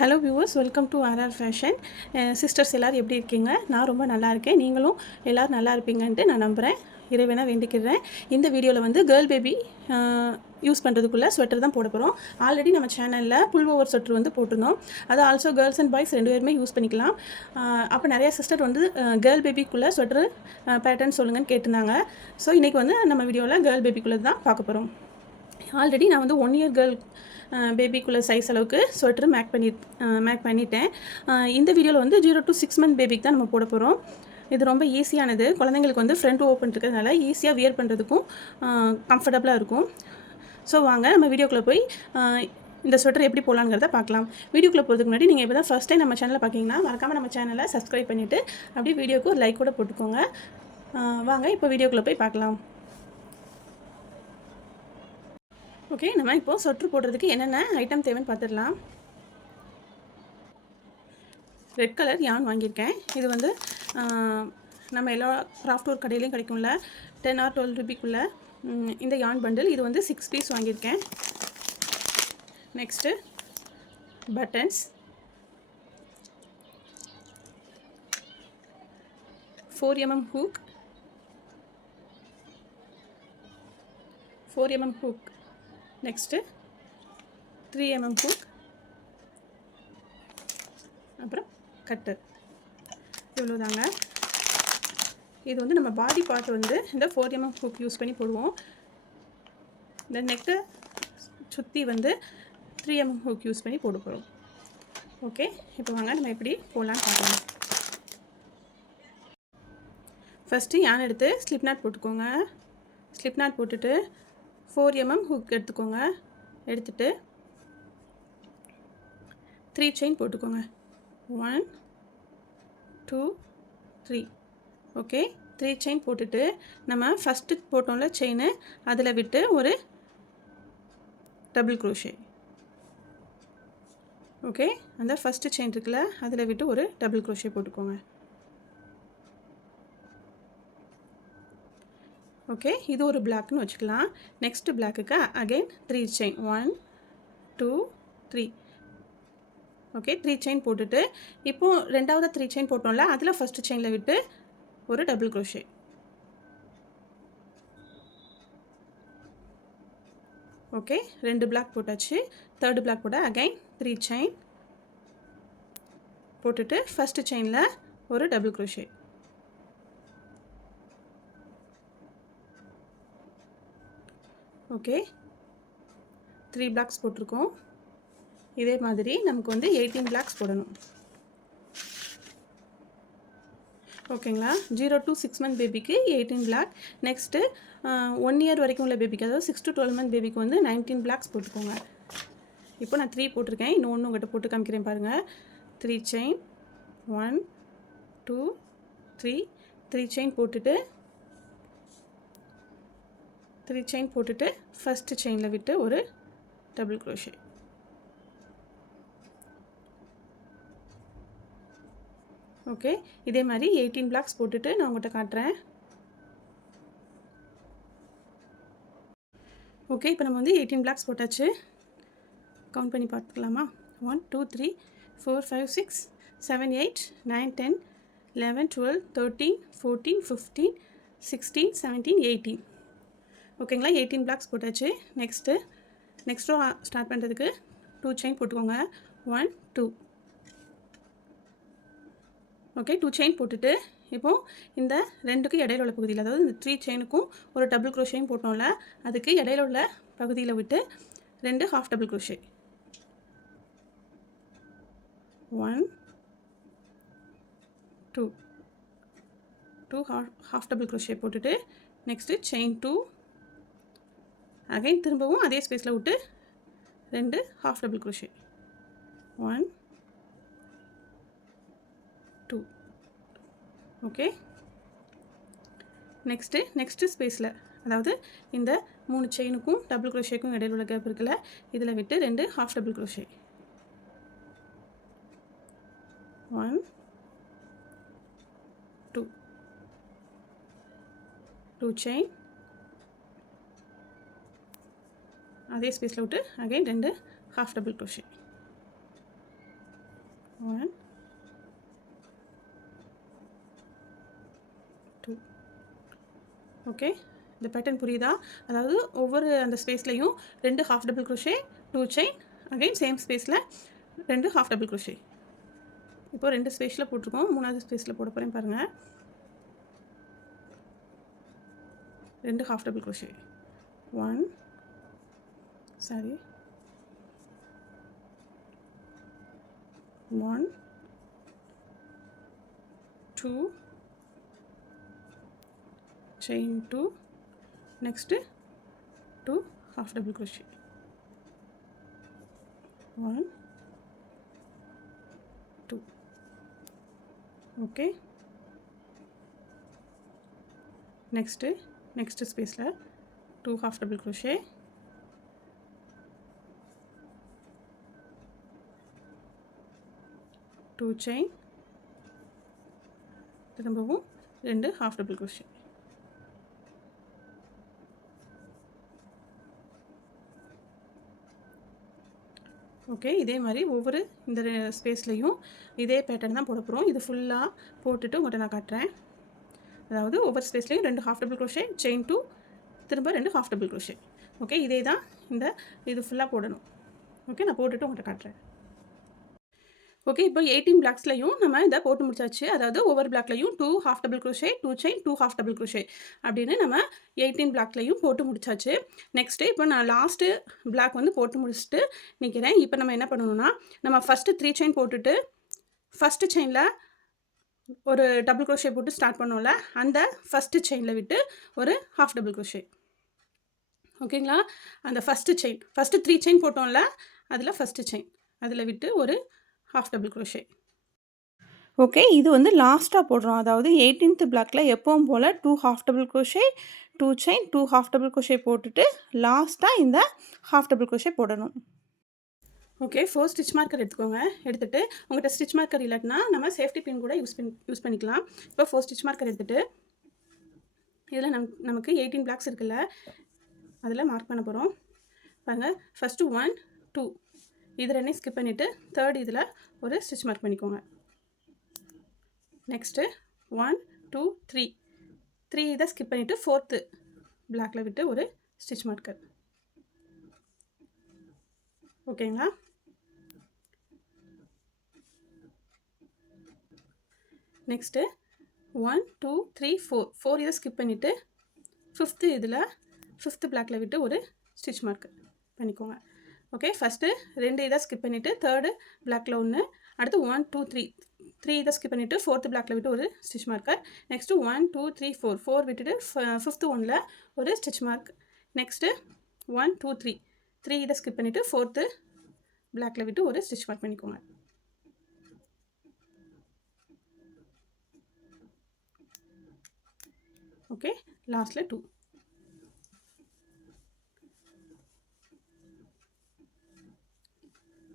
Hello viewers, welcome to RR fashion. Sisters எல்லோரும் எப்படி இருக்கீங்க? நான் ரொம்ப நல்லா இருக்கேன். நீங்களும் எல்லோரும் நல்லா இருப்பீங்கன்ட்டு நான் நம்புகிறேன். இறைவனை வேண்டிக்கிறேன். இந்த வீடியோவில் வந்து கேர்ள் பேபி யூஸ் பண்ணுறதுக்குள்ளே ஸ்வெட்டர் தான் போட போகிறோம். ஆல்ரெடி நம்ம சேனலில் புல் ஓவர் ஸ்வெட்டர் வந்து போட்டிருந்தோம். அது ஆல்சோ கேர்ள்ஸ் அண்ட் பாய்ஸ் ரெண்டு பேருமே யூஸ் பண்ணிக்கலாம். அப்போ நிறையா சிஸ்டர் வந்து கேர்ள் பேபிக்குள்ளே ஸ்வெட்டர் பேட்டர்ன் சொல்லுங்கன்னு கேட்டிருந்தாங்க. ஸோ இன்றைக்கி வந்து நம்ம வீடியோவில் கேர்ள் பேபிக்குள்ளே தான் பார்க்க போகிறோம். ஆல்ரெடி நான் வந்து 1 இயர் கேர்ள் பேபிக்குள்ளே சைஸ் அளவுக்கு ஸ்வெட்டர் மேக் பண்ணிட்டேன். இந்த வீடியோவில் வந்து 0 to 6 month பேபிக்கு தான் நம்ம போட போகிறோம். இது ரொம்ப ஈஸியானது. குழந்தைங்களுக்கு வந்து ஃப்ரண்ட் ஓப்பன் இருக்கிறதுனால ஈஸியாக வியர் பண்ணுறதுக்கும் கம்ஃபர்டபுளாக இருக்கும். ஸோ வாங்க நம்ம வீடியோக்குள்ளே போய் இந்த ஸ்வெட்டர் எப்படி போடலாங்கிறத பார்க்கலாம். வீடியோக்குள்ளே போகிறதுக்கு முன்னாடி நீங்கள் இப்போ தான் ஃபஸ்ட் டைம் நம்ம சேனலை பார்க்கிங்கன்னா மறக்காமல் நம்ம சேனலை சப்ஸ்கிரைப் பண்ணிவிட்டு அப்படியே வீடியோக்கு ஒரு லைக் கூட போட்டுக்கோங்க. வாங்க இப்போ வீடியோக்குள்ளே போய் பார்க்கலாம். ஓகே, நம்ம இப்போது ஸ்வெட்டர் போடுறதுக்கு என்னென்ன ஐட்டம் தேவைன்னு பார்த்துடலாம். ரெட் கலர் யான் வாங்கியிருக்கேன். இது வந்து நம்ம எல்லா கிராஃப்ட் ஒர்க் கடையிலையும் கிடைக்கும்ல, 10 or 12 ரூபிக்குள்ளே இந்த யான் பண்டில். இது வந்து 6 பீஸ் வாங்கியிருக்கேன். Next buttons, 4 mm hook, 4 mm hook. Next 3 mm hook, அப்புறம் கட்டர். இவ்வளோதாங்க. இது வந்து நம்ம பாடி பார்ட் வந்து இந்த 4 mm ஹூக் யூஸ் பண்ணி போடுவோம். இந்த நெக்கை சுற்றி வந்து 3 mm ஹூக் யூஸ் பண்ணி போட போகிறோம். ஓகே, இப்போ வாங்க நம்ம எப்படி போடலான்னு பார்க்கலாம். ஃபஸ்ட்டு யான் எடுத்து ஸ்லிப் நாட் போட்டுக்கோங்க. ஸ்லிப் நாட் போட்டுட்டு 4 mm ஹூக் எடுத்துக்கோங்க. எடுத்துட்டு 3 செயின் போட்டுக்கோங்க. 1 2 3. ஓகே, 3 செயின் போட்டுட்டு நம்ம ஃபஸ்ட்டு போட்டோம்ல செயின், அதில் விட்டு ஒரு டபுள் க்ரோஷே. ஓகே, அந்த ஃபஸ்ட்டு செயின் இருக்குல்ல, அதில் விட்டு ஒரு டபுள் க்ரோஷே போட்டுக்கோங்க. ஓகே, இது ஒரு பிளாக்னு வச்சுக்கலாம். நெக்ஸ்ட்டு பிளாக்குக்கு அகைன் 3 செயின். 1 2 3. ஓகே, 3 செயின் போட்டுட்டு இப்போது ரெண்டாவது 3 செயின் போட்டோம்ல, அதில் ஃபஸ்ட்டு செயினில் விட்டு ஒரு டபுள் க்ரோஷே. ஓகே, 2 பிளாக் போட்டாச்சு. தேர்டு பிளாக் போட அகைன் 3 செயின் போட்டுட்டு ஃபஸ்ட்டு செயினில் ஒரு டபுள் க்ரோஷே. ஓகே, 3 பிளாக்ஸ் போட்டிருக்கோம். இதே மாதிரி நமக்கு வந்து 18 பிளாக்ஸ் போடணும். ஓகேங்களா? 0 to 6 month பேபிக்கு 18 பிளாக். நெக்ஸ்ட்டு 1 இயர் வரைக்கும் உள்ள பேபிக்கு, அதாவது 6 to 12 month பேபிக்கு வந்து 19 பிளாக்ஸ் போட்டுக்கோங்க. இப்போ நான் 3 போட்டிருக்கேன். இன்னொன்று உங்கள்கிட்ட போட்டு காமிக்கிறேன் பாருங்கள். 3 செயின் 1 2 3. 3 செயின் போட்டுட்டு 3 செயின் போட்டுட்டு ஃபஸ்ட்டு செயினில் விட்டு ஒரு டபுள் க்ரோஷே. ஓகே, இதே மாதிரி 18 பிளாக்ஸ் போட்டுட்டு நான் உங்கள்கிட்ட காட்டுறேன். ஓகே, இப்போ நம்ம வந்து 18 பிளாக்ஸ் போட்டாச்சு. கவுண்ட் பண்ணி பார்த்துக்கலாமா? 1 2 3 4 5 6 7 8 9 10 11 12 13 14 15 16 17 18. ஓகேங்களா? 18 பிளாக்ஸ் போட்டாச்சு. நெக்ஸ்ட் ரோ ஸ்டார்ட் பண்ணுறதுக்கு 2 செயின் போட்டுக்கோங்க. 1 2. ஓகே, 2 செயின் போட்டுட்டு இப்போது இந்த ரெண்டுக்கும் இடையில உள்ள பகுதியில், அதாவது இந்த 3 செயினுக்கும் ஒரு டபுள் க்ரோஷேயும் போட்டோம்ல, அதுக்கு இடையில உள்ள பகுதியில் விட்டு 2 half double crochet. 1 2 2 half double crochet போட்டுட்டு நெக்ஸ்ட்டு செயின் 2. அகைன் திரும்பவும் அதே ஸ்பேஸில் விட்டு 2 half double crochet. 1 2. Okay, next ஸ்பேஸில், அதாவது இந்த 3 செயினுக்கும் டபுள் க்ரோஷேக்கும் இடையில உள்ள கேப் இருக்குல்ல, இதில் விட்டு 2 ஹாஃப் டபுள் க்ரோஷே. 1 2 2 செயின், அதே ஸ்பேஸில் விட்டு again 2 half double crochet. 1 2. Okay, இந்த பேட்டர்ன் புரியுதா? அதாவது ஒவ்வொரு அந்த ஸ்பேஸ்லையும் 2 half double crochet, 2 chain, again same ஸ்பேஸில் 2 ஹாஃப் டபுள் க்ரோஷே. இப்போ 2 ஸ்பேஸில் போட்டிருக்கோம், 3வது ஸ்பேஸில் போட போகிறேன் பாருங்கள். 2 half double crochet, 1 sorry 1 2 chain 2, next 2 half double crochet, 1 2. okay, next space la 2 half double crochet, 2 chain, திரும்பவும் 2 half double crochet. ஓகே, இதே மாதிரி ஒவ்வொரு இந்த ஸ்பேஸ்லையும் இதே பேட்டர்ன் தான் போட போகிறோம். இது ஃபுல்லாக போட்டுட்டு உங்கள்கிட்ட நான் காட்டுறேன். அதாவது ஒவ்வொரு ஸ்பேஸ்லையும் 2 ஹாஃப் டபுள் க்ரோஷே, செயின் 2, திரும்ப 2 ஹாஃப் டபுள் க்ரோஷே. ஓகே, இதே தான் இது ஃபுல்லாக போடணும். ஓகே, நான் போட்டுட்டு உங்கள்கிட்ட காட்டுறேன். ஓகே, இப்போ 18 பிளாக்ஸ்லையும் நம்ம இதை போட்டு முடிச்சாச்சு. அதாவது ஒவ்வொரு பிளாக்லையும் 2 half double crochet, 2 chain, 2 half double crochet அப்படின்னு நம்ம 18 பிளாக்லையும் போட்டு முடிச்சாச்சு. நெக்ஸ்ட்டு இப்போ நான் லாஸ்ட்டு பிளாக் வந்து போட்டு முடிச்சுட்டு நிற்கிறேன். இப்போ நம்ம என்ன பண்ணணும்னா, நம்ம ஃபஸ்ட்டு 3 செயின் போட்டுட்டு ஃபஸ்ட்டு செயினில் ஒரு டபுள் க்ரோஷே போட்டு ஸ்டார்ட் பண்ணோம்ல, அந்த ஃபஸ்ட்டு செயினில் விட்டு ஒரு ஹாஃப் டபுள் க்ரோஷே. ஓகேங்களா? அந்த ஃபஸ்ட்டு செயின், ஃபஸ்ட்டு 3 செயின் போட்டோம்ல, அதில் ஃபஸ்ட்டு செயின் அதில் விட்டு ஒரு ஹாஃப் டபுள் க்ரோஷே. ஓகே, இது வந்து லாஸ்ட்டாக போடுறோம். அதாவது 18th பிளாக்ல எப்பவும் போல் 2 half double crochet, 2 chain, 2 half double crochet போட்டுட்டு லாஸ்ட்டாக இந்த ஹாஃப் டபுள் க்ரோஷே போடணும். ஓகே, 4 ஸ்டிச் மார்க்கர் எடுத்துக்கோங்க. எடுத்துகிட்டு உங்கள்கிட்ட ஸ்டிச் மார்க்கர் இல்லைன்னா நம்ம சேஃப்டி பின் கூட யூஸ் பண்ணிக்கலாம். இப்போ 4 ஸ்டிச் மார்க்கர் எடுத்துகிட்டு இதில் நமக்கு 18 பிளாக்ஸ் இருக்குல்ல, அதில் மார்க் பண்ண போகிறோம். பாருங்கள், ஃபஸ்ட்டு 1 2 இது ரெண்டையும் ஸ்கிப் பண்ணிவிட்டு தேர்ட் இதில் ஒரு ஸ்டிச் மார்க் பண்ணிக்கோங்க. நெக்ஸ்ட்டு 1 2 3 இதை ஸ்கிப் பண்ணிவிட்டு ஃபோர்த்து பிளாக்கில் விட்டு ஒரு ஸ்டிச் மார்க்கர். ஓகேங்களா? நெக்ஸ்ட்டு 1 2 3 4 இதை ஸ்கிப் பண்ணிவிட்டு ஃபிஃப்த்து பிளாக்கில் விட்டு ஒரு ஸ்டிச் மார்க்கர் பண்ணிக்கோங்க. ஓகே, ஃபஸ்ட்டு 2 இதை ஸ்கிப் பண்ணிவிட்டு தேர்டு பிளாக்கில் ஒன்று, அடுத்து 1 2 3 இதை ஸ்கிப் பண்ணிவிட்டு ஃபோர்த்து பிளாக்கில் விட்டு ஒரு ஸ்டிச் மார்க்கர். நெக்ஸ்ட்டு 1 2 3 4 விட்டுட்டு ஃபிஃப்த்து ஒன்றில் ஒரு ஸ்டிச் மார்க். நெக்ஸ்ட்டு 1 2 3 இதை ஸ்கிப் பண்ணிவிட்டு ஃபோர்த்து பிளாக்கில் விட்டு ஒரு ஸ்டிச் மார்க் பண்ணிக்கோங்க. ஓகே, லாஸ்ட்டில் 2.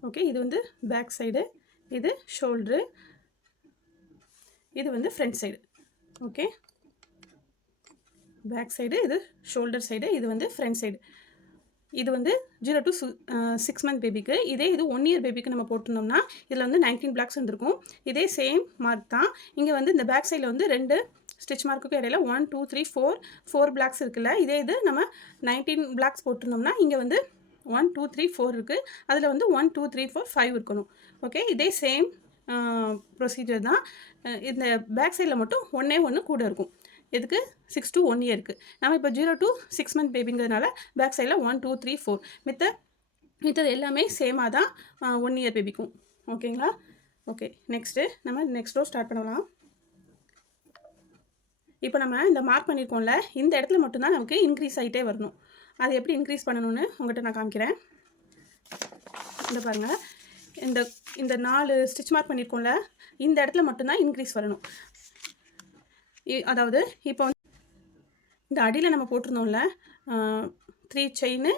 ஓகே, இது வந்து பேக் சைடு, இது ஷோல்ட்ரு, இது வந்து front side. Okay, back side, இது ஷோல்டர் சைடு, இது வந்து ஃப்ரண்ட் சைடு. இது வந்து 0 to 6 month பேபிக்கு. இதே இது 1 year பேபிக்கு நம்ம போட்டிருந்தோம்னா இதில் வந்து 19 பிளாக்ஸ் வந்துருக்கும். இதே சேம் மார்க் தான். இங்கே வந்து இந்த பேக் சைடில் வந்து 2 ஸ்டிச் மார்க்குக்கு இடையில 1 2 3 4 பிளாக்ஸ் இருக்குல்ல, இதே இது நம்ம 19 பிளாக்ஸ் போட்டிருந்தோம்னா இங்கே வந்து 1 2 3 4 இருக்குது. அதில் வந்து 1 2 3 4 5 இருக்கணும். ஓகே, இதே சேம் ப்ரொசீஜர் தான். இந்த பேக் சைடில் மட்டும் ஒன்று கூட இருக்கும். எதுக்கு? 6 to 1 year. நம்ம இப்போ 0 to 6 month பேபிங்கிறதுனால பேக் சைடில் 1 2 3 4 மித்தது எல்லாமே சேமாக தான் 1 year பேபிக்கும். ஓகேங்களா? ஓகே, நெக்ஸ்ட்டு நம்ம நெக்ஸ்ட் ரோ ஸ்டார்ட் பண்ணலாம். இப்போ நம்ம இந்த மார்க் பண்ணியிருக்கோம்ல, இந்த இடத்துல மட்டும்தான் நமக்கு இன்க்ரீஸ் ஆகிட்டே வரணும். அது எப்படி இன்க்ரீஸ் பண்ணணும்னு உங்கள்கிட்ட நான் காமிக்கிறேன். இந்த பாருங்கள், இந்த 4 ஸ்டிச் மார்க் பண்ணியிருக்கோம்ல, இந்த இடத்துல மட்டும்தான் இன்க்ரீஸ் வரணும். அதாவது இப்போ வந்து இந்த அடியில் நம்ம போட்டிருந்தோம்ல 3 செயின்,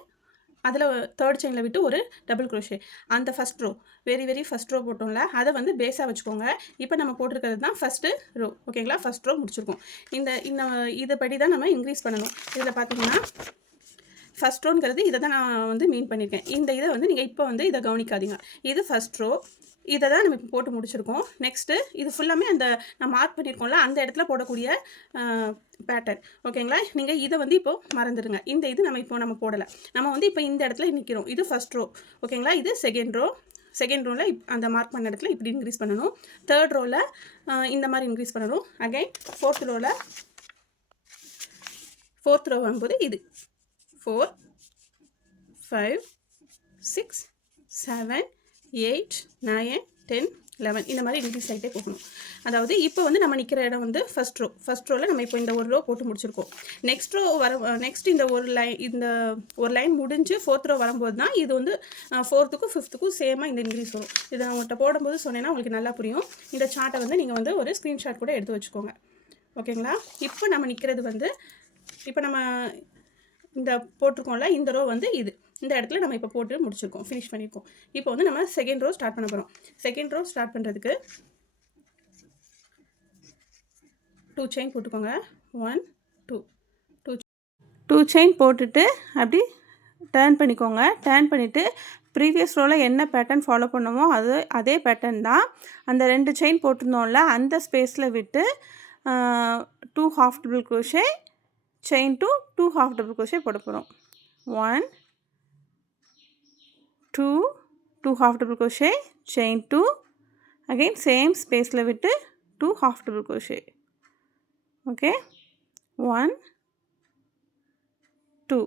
அதில் தேர்ட் செயினில் விட்டு ஒரு டபுள் க்ரோஷே, அந்த first row very first row போட்டோம்ல, அதை வந்து பேஸாக வச்சுக்கோங்க. இப்போ நம்ம போட்டிருக்கிறது தான் ஃபஸ்ட்டு ரோ. ஓகேங்களா? ஃபஸ்ட் ரோ முடிச்சிருக்கோம். இதை படி தான் நம்ம இன்க்ரீஸ் பண்ணணும். இதில் பார்த்தீங்கன்னா ஃபஸ்ட் ரோங்கிறது இதை தான் நான் வந்து மீன் பண்ணியிருக்கேன். இந்த இதை வந்து நீங்கள் இப்போ வந்து இதை கவனிக்காதீங்க. இது ஃபஸ்ட் ரோ, இதை தான் நம்ம இப்போ போட்டு முடிச்சிருக்கோம். நெக்ஸ்ட்டு இது ஃபுல்லாமே அந்த நான் மார்க் பண்ணியிருக்கோம்ல அந்த இடத்துல போடக்கூடிய பேட்டர்ன். ஓகேங்களா? நீங்கள் இதை வந்து இப்போது மறந்துடுங்க. இந்த இது நம்ம போடலை. நம்ம வந்து இப்போ இந்த இடத்துல நிற்கிறோம். இது ஃபர்ஸ்ட் ரோ. ஓகேங்களா? இது செகண்ட் ரோ. செகண்ட் ரோவில் அந்த மார்க் பண்ண இடத்துல இப்படி இன்க்ரீஸ் பண்ணணும். தேர்ட் ரோவில் இந்த மாதிரி இன்க்ரீஸ் பண்ணணும். அகைன் ஃபோர்த் ரோ வரும்போது இது 4 5 6 7 8 9 10 11 இந்த மாதிரி இன்க்ரீஸ் ஆகிட்டே போகணும். அதாவது இப்போ வந்து நம்ம நிற்கிற இடம் வந்து ஃபர்ஸ்ட் ரோவில் நம்ம இப்போ இந்த ஒரு ரோ போட்டு முடிச்சிருக்கோம். நெக்ஸ்ட் இந்த ஒரு லைன் முடிஞ்சு ஃபோர்த் ரோ வரும்போது தான் இது வந்து ஃபோர்த்துக்கும் ஃபிஃப்த்துக்கும் சேமாக இந்த இன்க்ரீஸ் வரும். இதை நான் உங்கள்கிட்ட போடும்போது சொன்னேன்னா உங்களுக்கு நல்லா புரியும். இந்த சார்ட்டை வந்து நீங்கள் வந்து ஒரு ஸ்க்ரீன்ஷாட் கூட எடுத்து வச்சுக்கோங்க. ஓகேங்களா? இப்போ நம்ம நிற்கிறது வந்து இப்போ நம்ம இந்த போட்டிருக்கோம்ல இந்த ரோ வந்து இந்த இடத்துல நம்ம இப்போ போட்டு முடிச்சிருக்கோம், ஃபினிஷ் பண்ணியிருக்கோம். இப்போ வந்து நம்ம செகண்ட் ரோ ஸ்டார்ட் பண்ண போகிறோம். செகண்ட் ரோ ஸ்டார்ட் பண்ணுறதுக்கு 2 செயின் போட்டுக்கோங்க. 1 2 செயின் போட்டுட்டு அப்படி டர்ன் பண்ணிக்கோங்க. டர்ன் பண்ணிவிட்டு ப்ரீவியஸ் ரோவில் என்ன பேட்டர்ன் ஃபாலோ பண்ணோமோ அதே பேட்டர்ன் தான். அந்த 2 செயின் போட்டிருந்தோம்ல அந்த ஸ்பேஸில் விட்டு 2 half double crochet chain to 2 half double crochet போட போகிறோம். 1 2 half double crochet chain 2 again same spaceல விட்டு 2 half double crochet. okay 1 2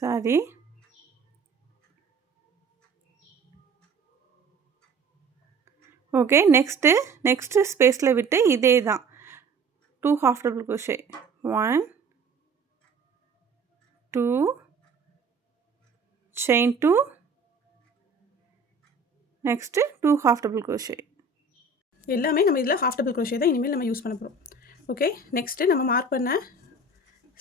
sorry okay next spaceல விட்டு இதே தான் 2 half double crochet 1 2 chain 2 next 2 half double crochet. எல்லாமே நம்ம இதில் half double crochet தான் இனிமேல் நம்ம யூஸ் பண்ண போகிறோம். ஓகே நெக்ஸ்ட்டு நம்ம மார்க் பண்ண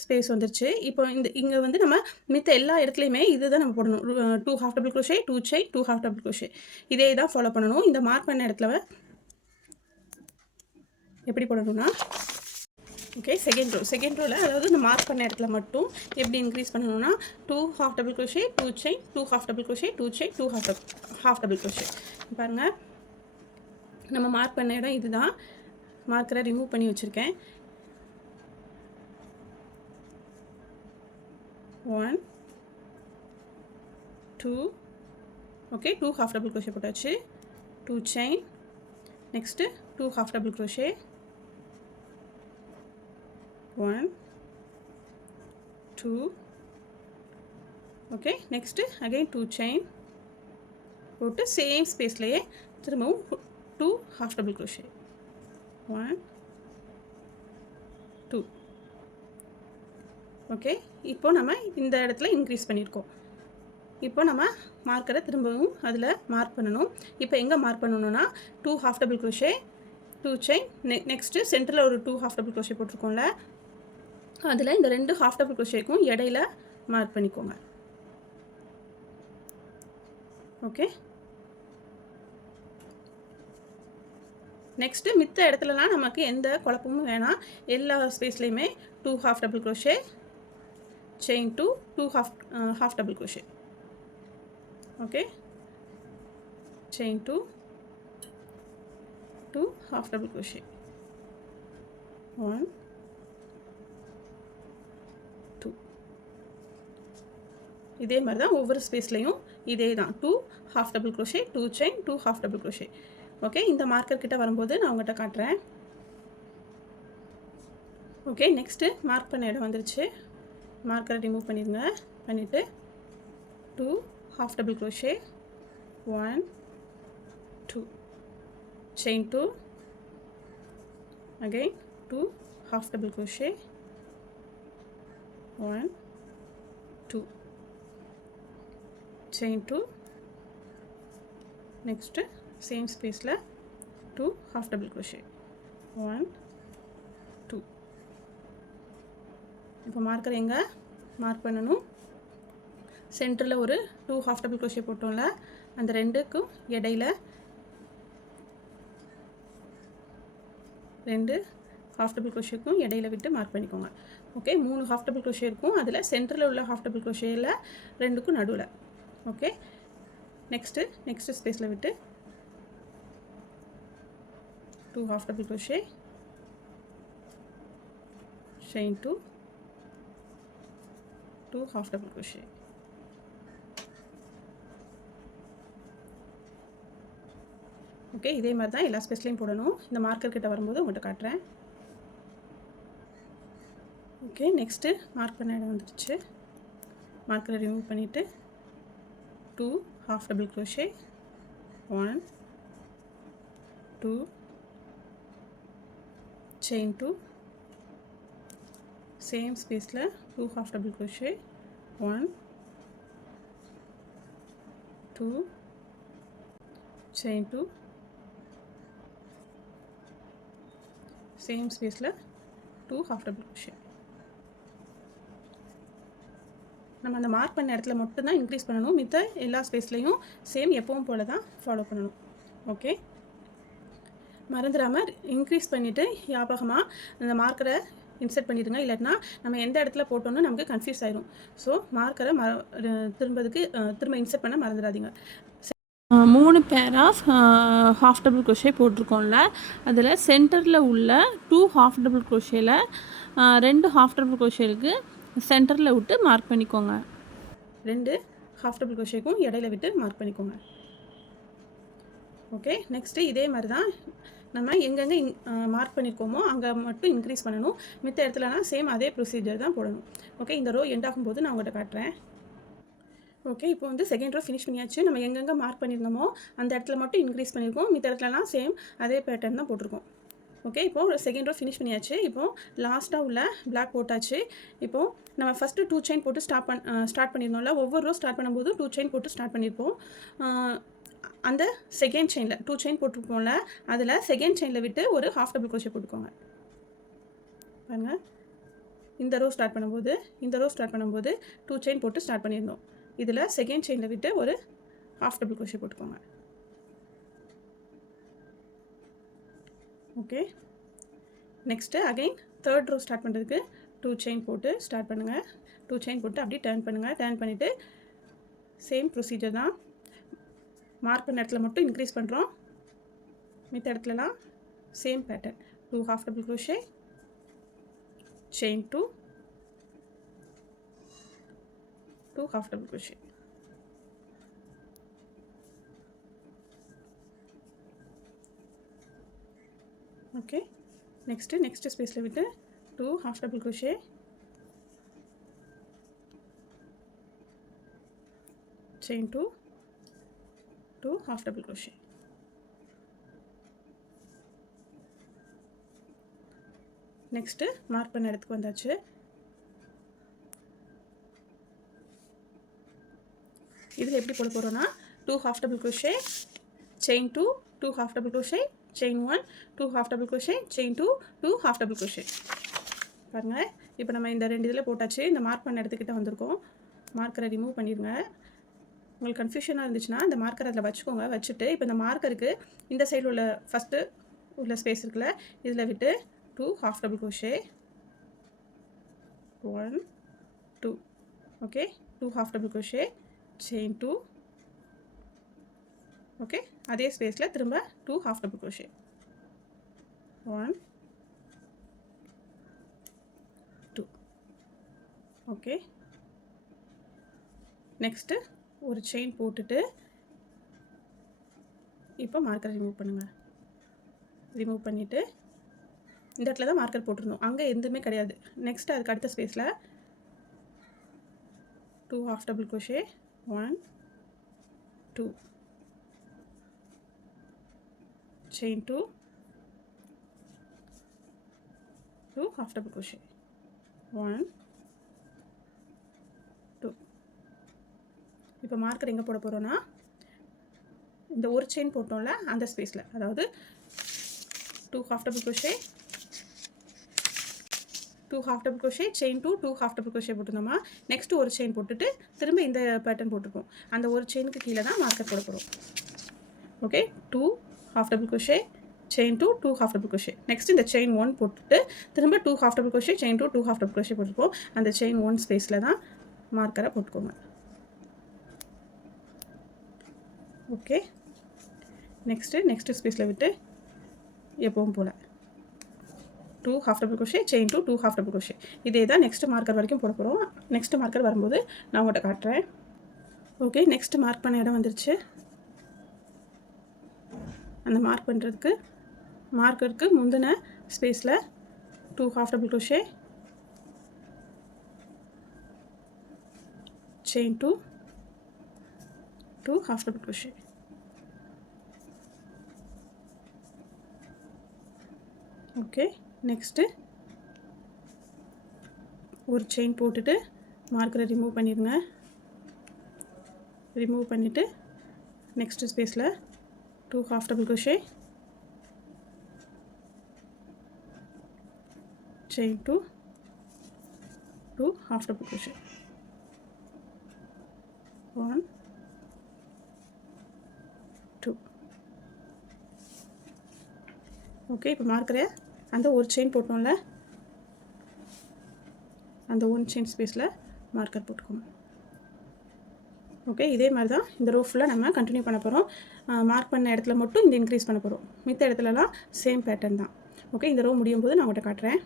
ஸ்பேஸ் வந்துருச்சு. இப்போ இங்கே வந்து நம்ம மித்த எல்லா இடத்துலையுமே இது தான் நம்ம போடணும். 2 half double crochet 2 chain 2 half double crochet இதே தான் ஃபாலோ பண்ணணும். இந்த மார்க் பண்ண இடத்துல எப்படி போடணும்னா ஓகே செகண்ட் ரோவில் அதாவது இந்த மார்க் பண்ண இடத்துல மட்டும் எப்படி இன்க்ரீஸ் பண்ணணும்னா 2 half double crochet 2 chain 2 half double crochet 2 chain 2 half double crochet. பாருங்கள் நம்ம மார்க் பண்ண இடம் இதுதான். மார்க்கரை ரிமூவ் பண்ணி வச்சுருக்கேன். 1 2 ஓகே 2 half double crochet போட்டாச்சு. 2 chain next 2 half double crochet 1 2 okay next again 2 chain போட்டு சேம் ஸ்பேஸ்லேயே திரும்பவும் 2 half double crochet 1 2 ஓகே இப்போ நம்ம இந்த இடத்துல இன்க்ரீஸ் பண்ணியிருக்கோம். இப்போ நம்ம மார்க்கரை திரும்பவும் அதில் மார்க் பண்ணணும். இப்போ எங்கே மார்க் பண்ணணும்னா 2 half double crochet 2 chain next சென்டரில் ஒரு 2 half double crochet போட்டிருக்கோம்ல அதில் இந்த 2 half double crochetக்கும் இடையில மார்க் பண்ணிக்கோங்க. ஓகே நெக்ஸ்ட்டு மித்த இடத்துலலாம் நமக்கு எந்த குழப்பமும் வேணாம். எல்லா ஸ்பேஸ்லேயுமே 2 half double crochet chain 2 half double crochet okay chain 2 half double crochet 1 2 இதே மாதிரி தான் ஒவ்வொரு ஸ்பேஸ்லேயும் இதே தான் 2 half double crochet 2 chain 2 half double crochet. Okay இந்த மார்க்கர் கிட்ட வரும்போது நான் உங்கள்கிட்ட காட்டுறேன். ஓகே நெக்ஸ்ட்டு மார்க் பண்ண இடம் வந்துருச்சு. மார்க்கரை ரிமூவ் பண்ணிடுங்க. பண்ணிவிட்டு 2 half double crochet 1 2 chain 2 again 2 half double crochet 1 2 chain 2 next same spaceல 2 half double crochet 1 2 இப்போ மார்க்கர் எங்கே மார்க் பண்ணணும் சென்டரில் ஒரு 2 half double crochet போட்டோம்ல அந்த ரெண்டுக்கும் இடையில 2 half double crochetக்கும் இடையில விட்டு மார்க் பண்ணிக்கோங்க. ஓகே 3 half double crochet இருக்கும். அதில் சென்டரில் உள்ள half double crochetல ரெண்டுக்கும் நடுவில். ஓகே நெக்ஸ்ட்டு ஸ்பேஸில் விட்டு 2 half double crochet, chain 2, 2 half double crochet. Okay, இதே மாதிரி தான் எல்லா ஸ்பேஸ்லையும் போடணும். இந்த மார்க்கர் கிட்ட வரும்போது உங்கள்கிட்ட காட்டுறேன். ஓகே, நெக்ஸ்ட்டு மார்க் பண்ண இடம் வந்துடுச்சு. மார்க்கரை ரிமூவ் பண்ணிவிட்டு 2 half double crochet, 1, 2, chain 2, same spaceல 2 half double crochet, 1, 2, chain 2, same spaceல 2 half double crochet. நம்ம அந்த மார்க் பண்ண இடத்துல மட்டும்தான் இன்க்ரீஸ் பண்ணணும். மித்த எல்லா ஸ்பேஸ்லையும் சேம் எப்பவும் போல தான் ஃபாலோ பண்ணணும். ஓகே, மறந்துடாமல் இன்க்ரீஸ் பண்ணிவிட்டு ஞாபகமாக அந்த மார்க்கரை இன்சர்ட் பண்ணிடுங்க. இல்லாட்டினா நம்ம எந்த இடத்துல போட்டோன்னு நமக்கு கன்ஃபியூஸ் ஆயிடும். ஸோ மார்க்கரை திரும்ப இன்சர்ட் பண்ண மறந்துடாதீங்க. 3 pair of half double crochet போட்டிருக்கோம்ல, அதில் சென்டரில் உள்ள 2 ஹாஃப் டபுள் க்ரோஷேயில் 2 ஹாஃப் டபுள் க்ரோஷேலுக்கு சென்டரில் விட்டு மார்க் பண்ணிக்கோங்க. 2 ஹாஃப் டபுள் க்ரோஷேக்கும் இடையில விட்டு மார்க் பண்ணிக்கோங்க. ஓகே, நெக்ஸ்ட்டு இதே மாதிரி தான் நம்ம எங்கெங்கே மார்க் பண்ணியிருக்கோமோ அங்கே மட்டும் இன்க்ரீஸ் பண்ணணும். மித்த இடத்துலனா சேம் அதே ப்ரொசீஜர் தான் போடணும். ஓகே, இந்த ரோ எண்ட் ஆகும்போது நான் உங்கள்கிட்ட காட்டுறேன். ஓகே, இப்போ வந்து செகண்ட் ரோ ஃபினிஷ் பண்ணியாச்சு. நம்ம எங்கெங்கே மார்க் பண்ணியிருந்தோமோ அந்த இடத்துல மட்டும் இன்க்ரீஸ் பண்ணியிருக்கோம். மித்த இடத்துலலாம் சேம் அதே பேட்டர்ன் தான் போட்டிருக்கோம். ஓகே, இப்போது செகண்ட் ரோ ஃபினிஷ் பண்ணியாச்சு. இப்போது லாஸ்ட்டாக உள்ள பிளாக் போட்டாச்சு. இப்போது நம்ம ஃபஸ்ட்டு 2 செயின் போட்டு ஸ்டார்ட் பண்ணியிருந்தோம்ல. ஒவ்வொரு ரோ ஸ்டார்ட் பண்ணும்போது 2 செயின் போட்டு ஸ்டார்ட் பண்ணியிருப்போம். அந்த செகண்ட் செயினில் 2 செயின் போட்டிருப்போம்ல, அதில் செகண்ட் செயினில் விட்டு ஒரு ஹாஃப் டபுள் க்ரோஷே போட்டுக்கோங்க. பாருங்கள், இந்த ரோ ஸ்டார்ட் பண்ணும்போது 2 செயின் போட்டு ஸ்டார்ட் பண்ணியிருந்தோம். இதில் செகண்ட் செயினில் விட்டு ஒரு ஹாஃப் டபுள் க்ரோஷே போட்டுக்கோங்க. Okay, next again third row start பண்ணுறதுக்கு 2 செயின் போட்டு ஸ்டார்ட் பண்ணுங்கள். 2 செயின் போட்டு அப்படியே டர்ன் பண்ணுங்கள். டர்ன் பண்ணிவிட்டு சேம் ப்ரொசீஜர் தான். மார்க் பண்ண இடத்துல மட்டும் இன்க்ரீஸ் பண்ணுறோம். மித்த இடத்துலலாம் same pattern. 2 half double crochet, chain 2, 2 half double crochet. Okay, next ஸ்பேஸில் விட்டு 2 half double crochet, chain 2, 2 half double crochet. Next mark பண்ண இடத்துக்கு வந்தாச்சு. இதில் எப்படி போட போகிறோன்னா 2 half double crochet, chain 2, 2 half double crochet, chain 1, 2 half double crochet, chain 2, 2 half double crochet. பாருங்கள், இப்போ நம்ம இந்த 2 இதில் போட்டாச்சு. இந்த மார்க் பண்ண இடத்துக்கிட்ட வந்திருக்கோம். மார்க்கரை ரிமூவ் பண்ணிடுங்க. உங்களுக்கு கன்ஃபியூஷனாக இருந்துச்சுன்னா இந்த மார்க்கரை அதில் வச்சுக்கோங்க. வச்சுட்டு இப்போ இந்த மார்க்கருக்கு இந்த சைடில் உள்ள ஃபஸ்ட்டு உள்ள ஸ்பேஸ் இருக்குல்ல, இதில் விட்டு 2 half double crochet, 1, 2. Okay, 2 half double crochet, chain 2. Okay, அதே ஸ்பேஸில் திரும்ப 2 half double crochet, 1, 2. Okay, next ஒரு செயின் போட்டுட்டு இப்போ மார்க்கரை ரிமூவ் பண்ணுங்கள். ரிமூவ் பண்ணிவிட்டு இந்த இடத்துல தான் மார்க்கர் போட்டிருந்தோம், அங்கே எதுவுமே கிடையாது. நெக்ஸ்ட்டு அதுக்கு அடுத்த ஸ்பேஸில் 2 half double crochet, 1, 2, chain 2, 2 half double crochet, 1, 2. இப்போ மார்க்கர் எங்கே போட போகிறோன்னா இந்த ஒரு செயின் போட்டோம்ல அந்த ஸ்பேஸில், அதாவது 2 half double crochet, 2 half double crochet, chain 2, 2 half double crochet போட்டுருந்தோமா. Next ஒரு செயின் போட்டுட்டு திரும்ப இந்த பேட்டர்ன் போட்டுருக்கோம். அந்த ஒரு செயினுக்கு கீழே தான் மார்க்கர் போட போகிறோம். Okay, 2 half double crochet, chain 2, 2 half double crochet. Next இந்த செயின் 1 போட்டுட்டு திரும்ப 2 half double crochet, chain 2, 2 half double crochet போட்டுருப்போம். அந்த செயின் 1 ஸ்பேஸில் தான் மார்க்கரை போட்டுக்கோங்க. ஓகே, நெக்ஸ்ட்டு ஸ்பேஸில் விட்டு எப்பவும் போல் 2 half double crochet chain to 2 half double crochet. இதே தான் நெக்ஸ்ட் மார்க்கர் வரைக்கும் போட போகிறோம். நெக்ஸ்ட் மார்க்கர் வரும்போது நான் உங்கள்கிட்ட காட்டுறேன். ஓகே, நெக்ஸ்ட் மார்க் பண்ண இடம் வந்துருச்சு. அந்த மார்க் பண்ணுறதுக்கு மார்க்கருக்கு முந்தின ஸ்பேஸில் 2 half double crochet chain to 2 half double crochet. Okay, next ஒரு செயின் போட்டுட்டு மார்க்கரை ரிமூவ் பண்ணிடுங்க. ரிமூவ் பண்ணிவிட்டு நெக்ஸ்ட்டு ஸ்பேஸில் 2 half double crochet chain to 2 half double crochet. 1 2. Okay, இப்போ மார்க்கரை அந்த ஒரு செயின் போட்டோம்ல, அந்த ஒன் செயின் ஸ்பேஸில் மார்க்கர் போட்டுக்கோங்க. ஓகே, இதே மாதிரி தான் இந்த ரோ ஃபுல்லாக நம்ம கண்டினியூ பண்ண போகிறோம். மார்க் பண்ண இடத்துல மட்டும் இந்த இன்க்ரீஸ் பண்ண போகிறோம். மித்த இடத்துலலாம் சேம் பேட்டர்ன் தான். ஓகே, இந்த ரோ முடியும் போது நான் உங்கள்கிட்ட காட்டுறேன்.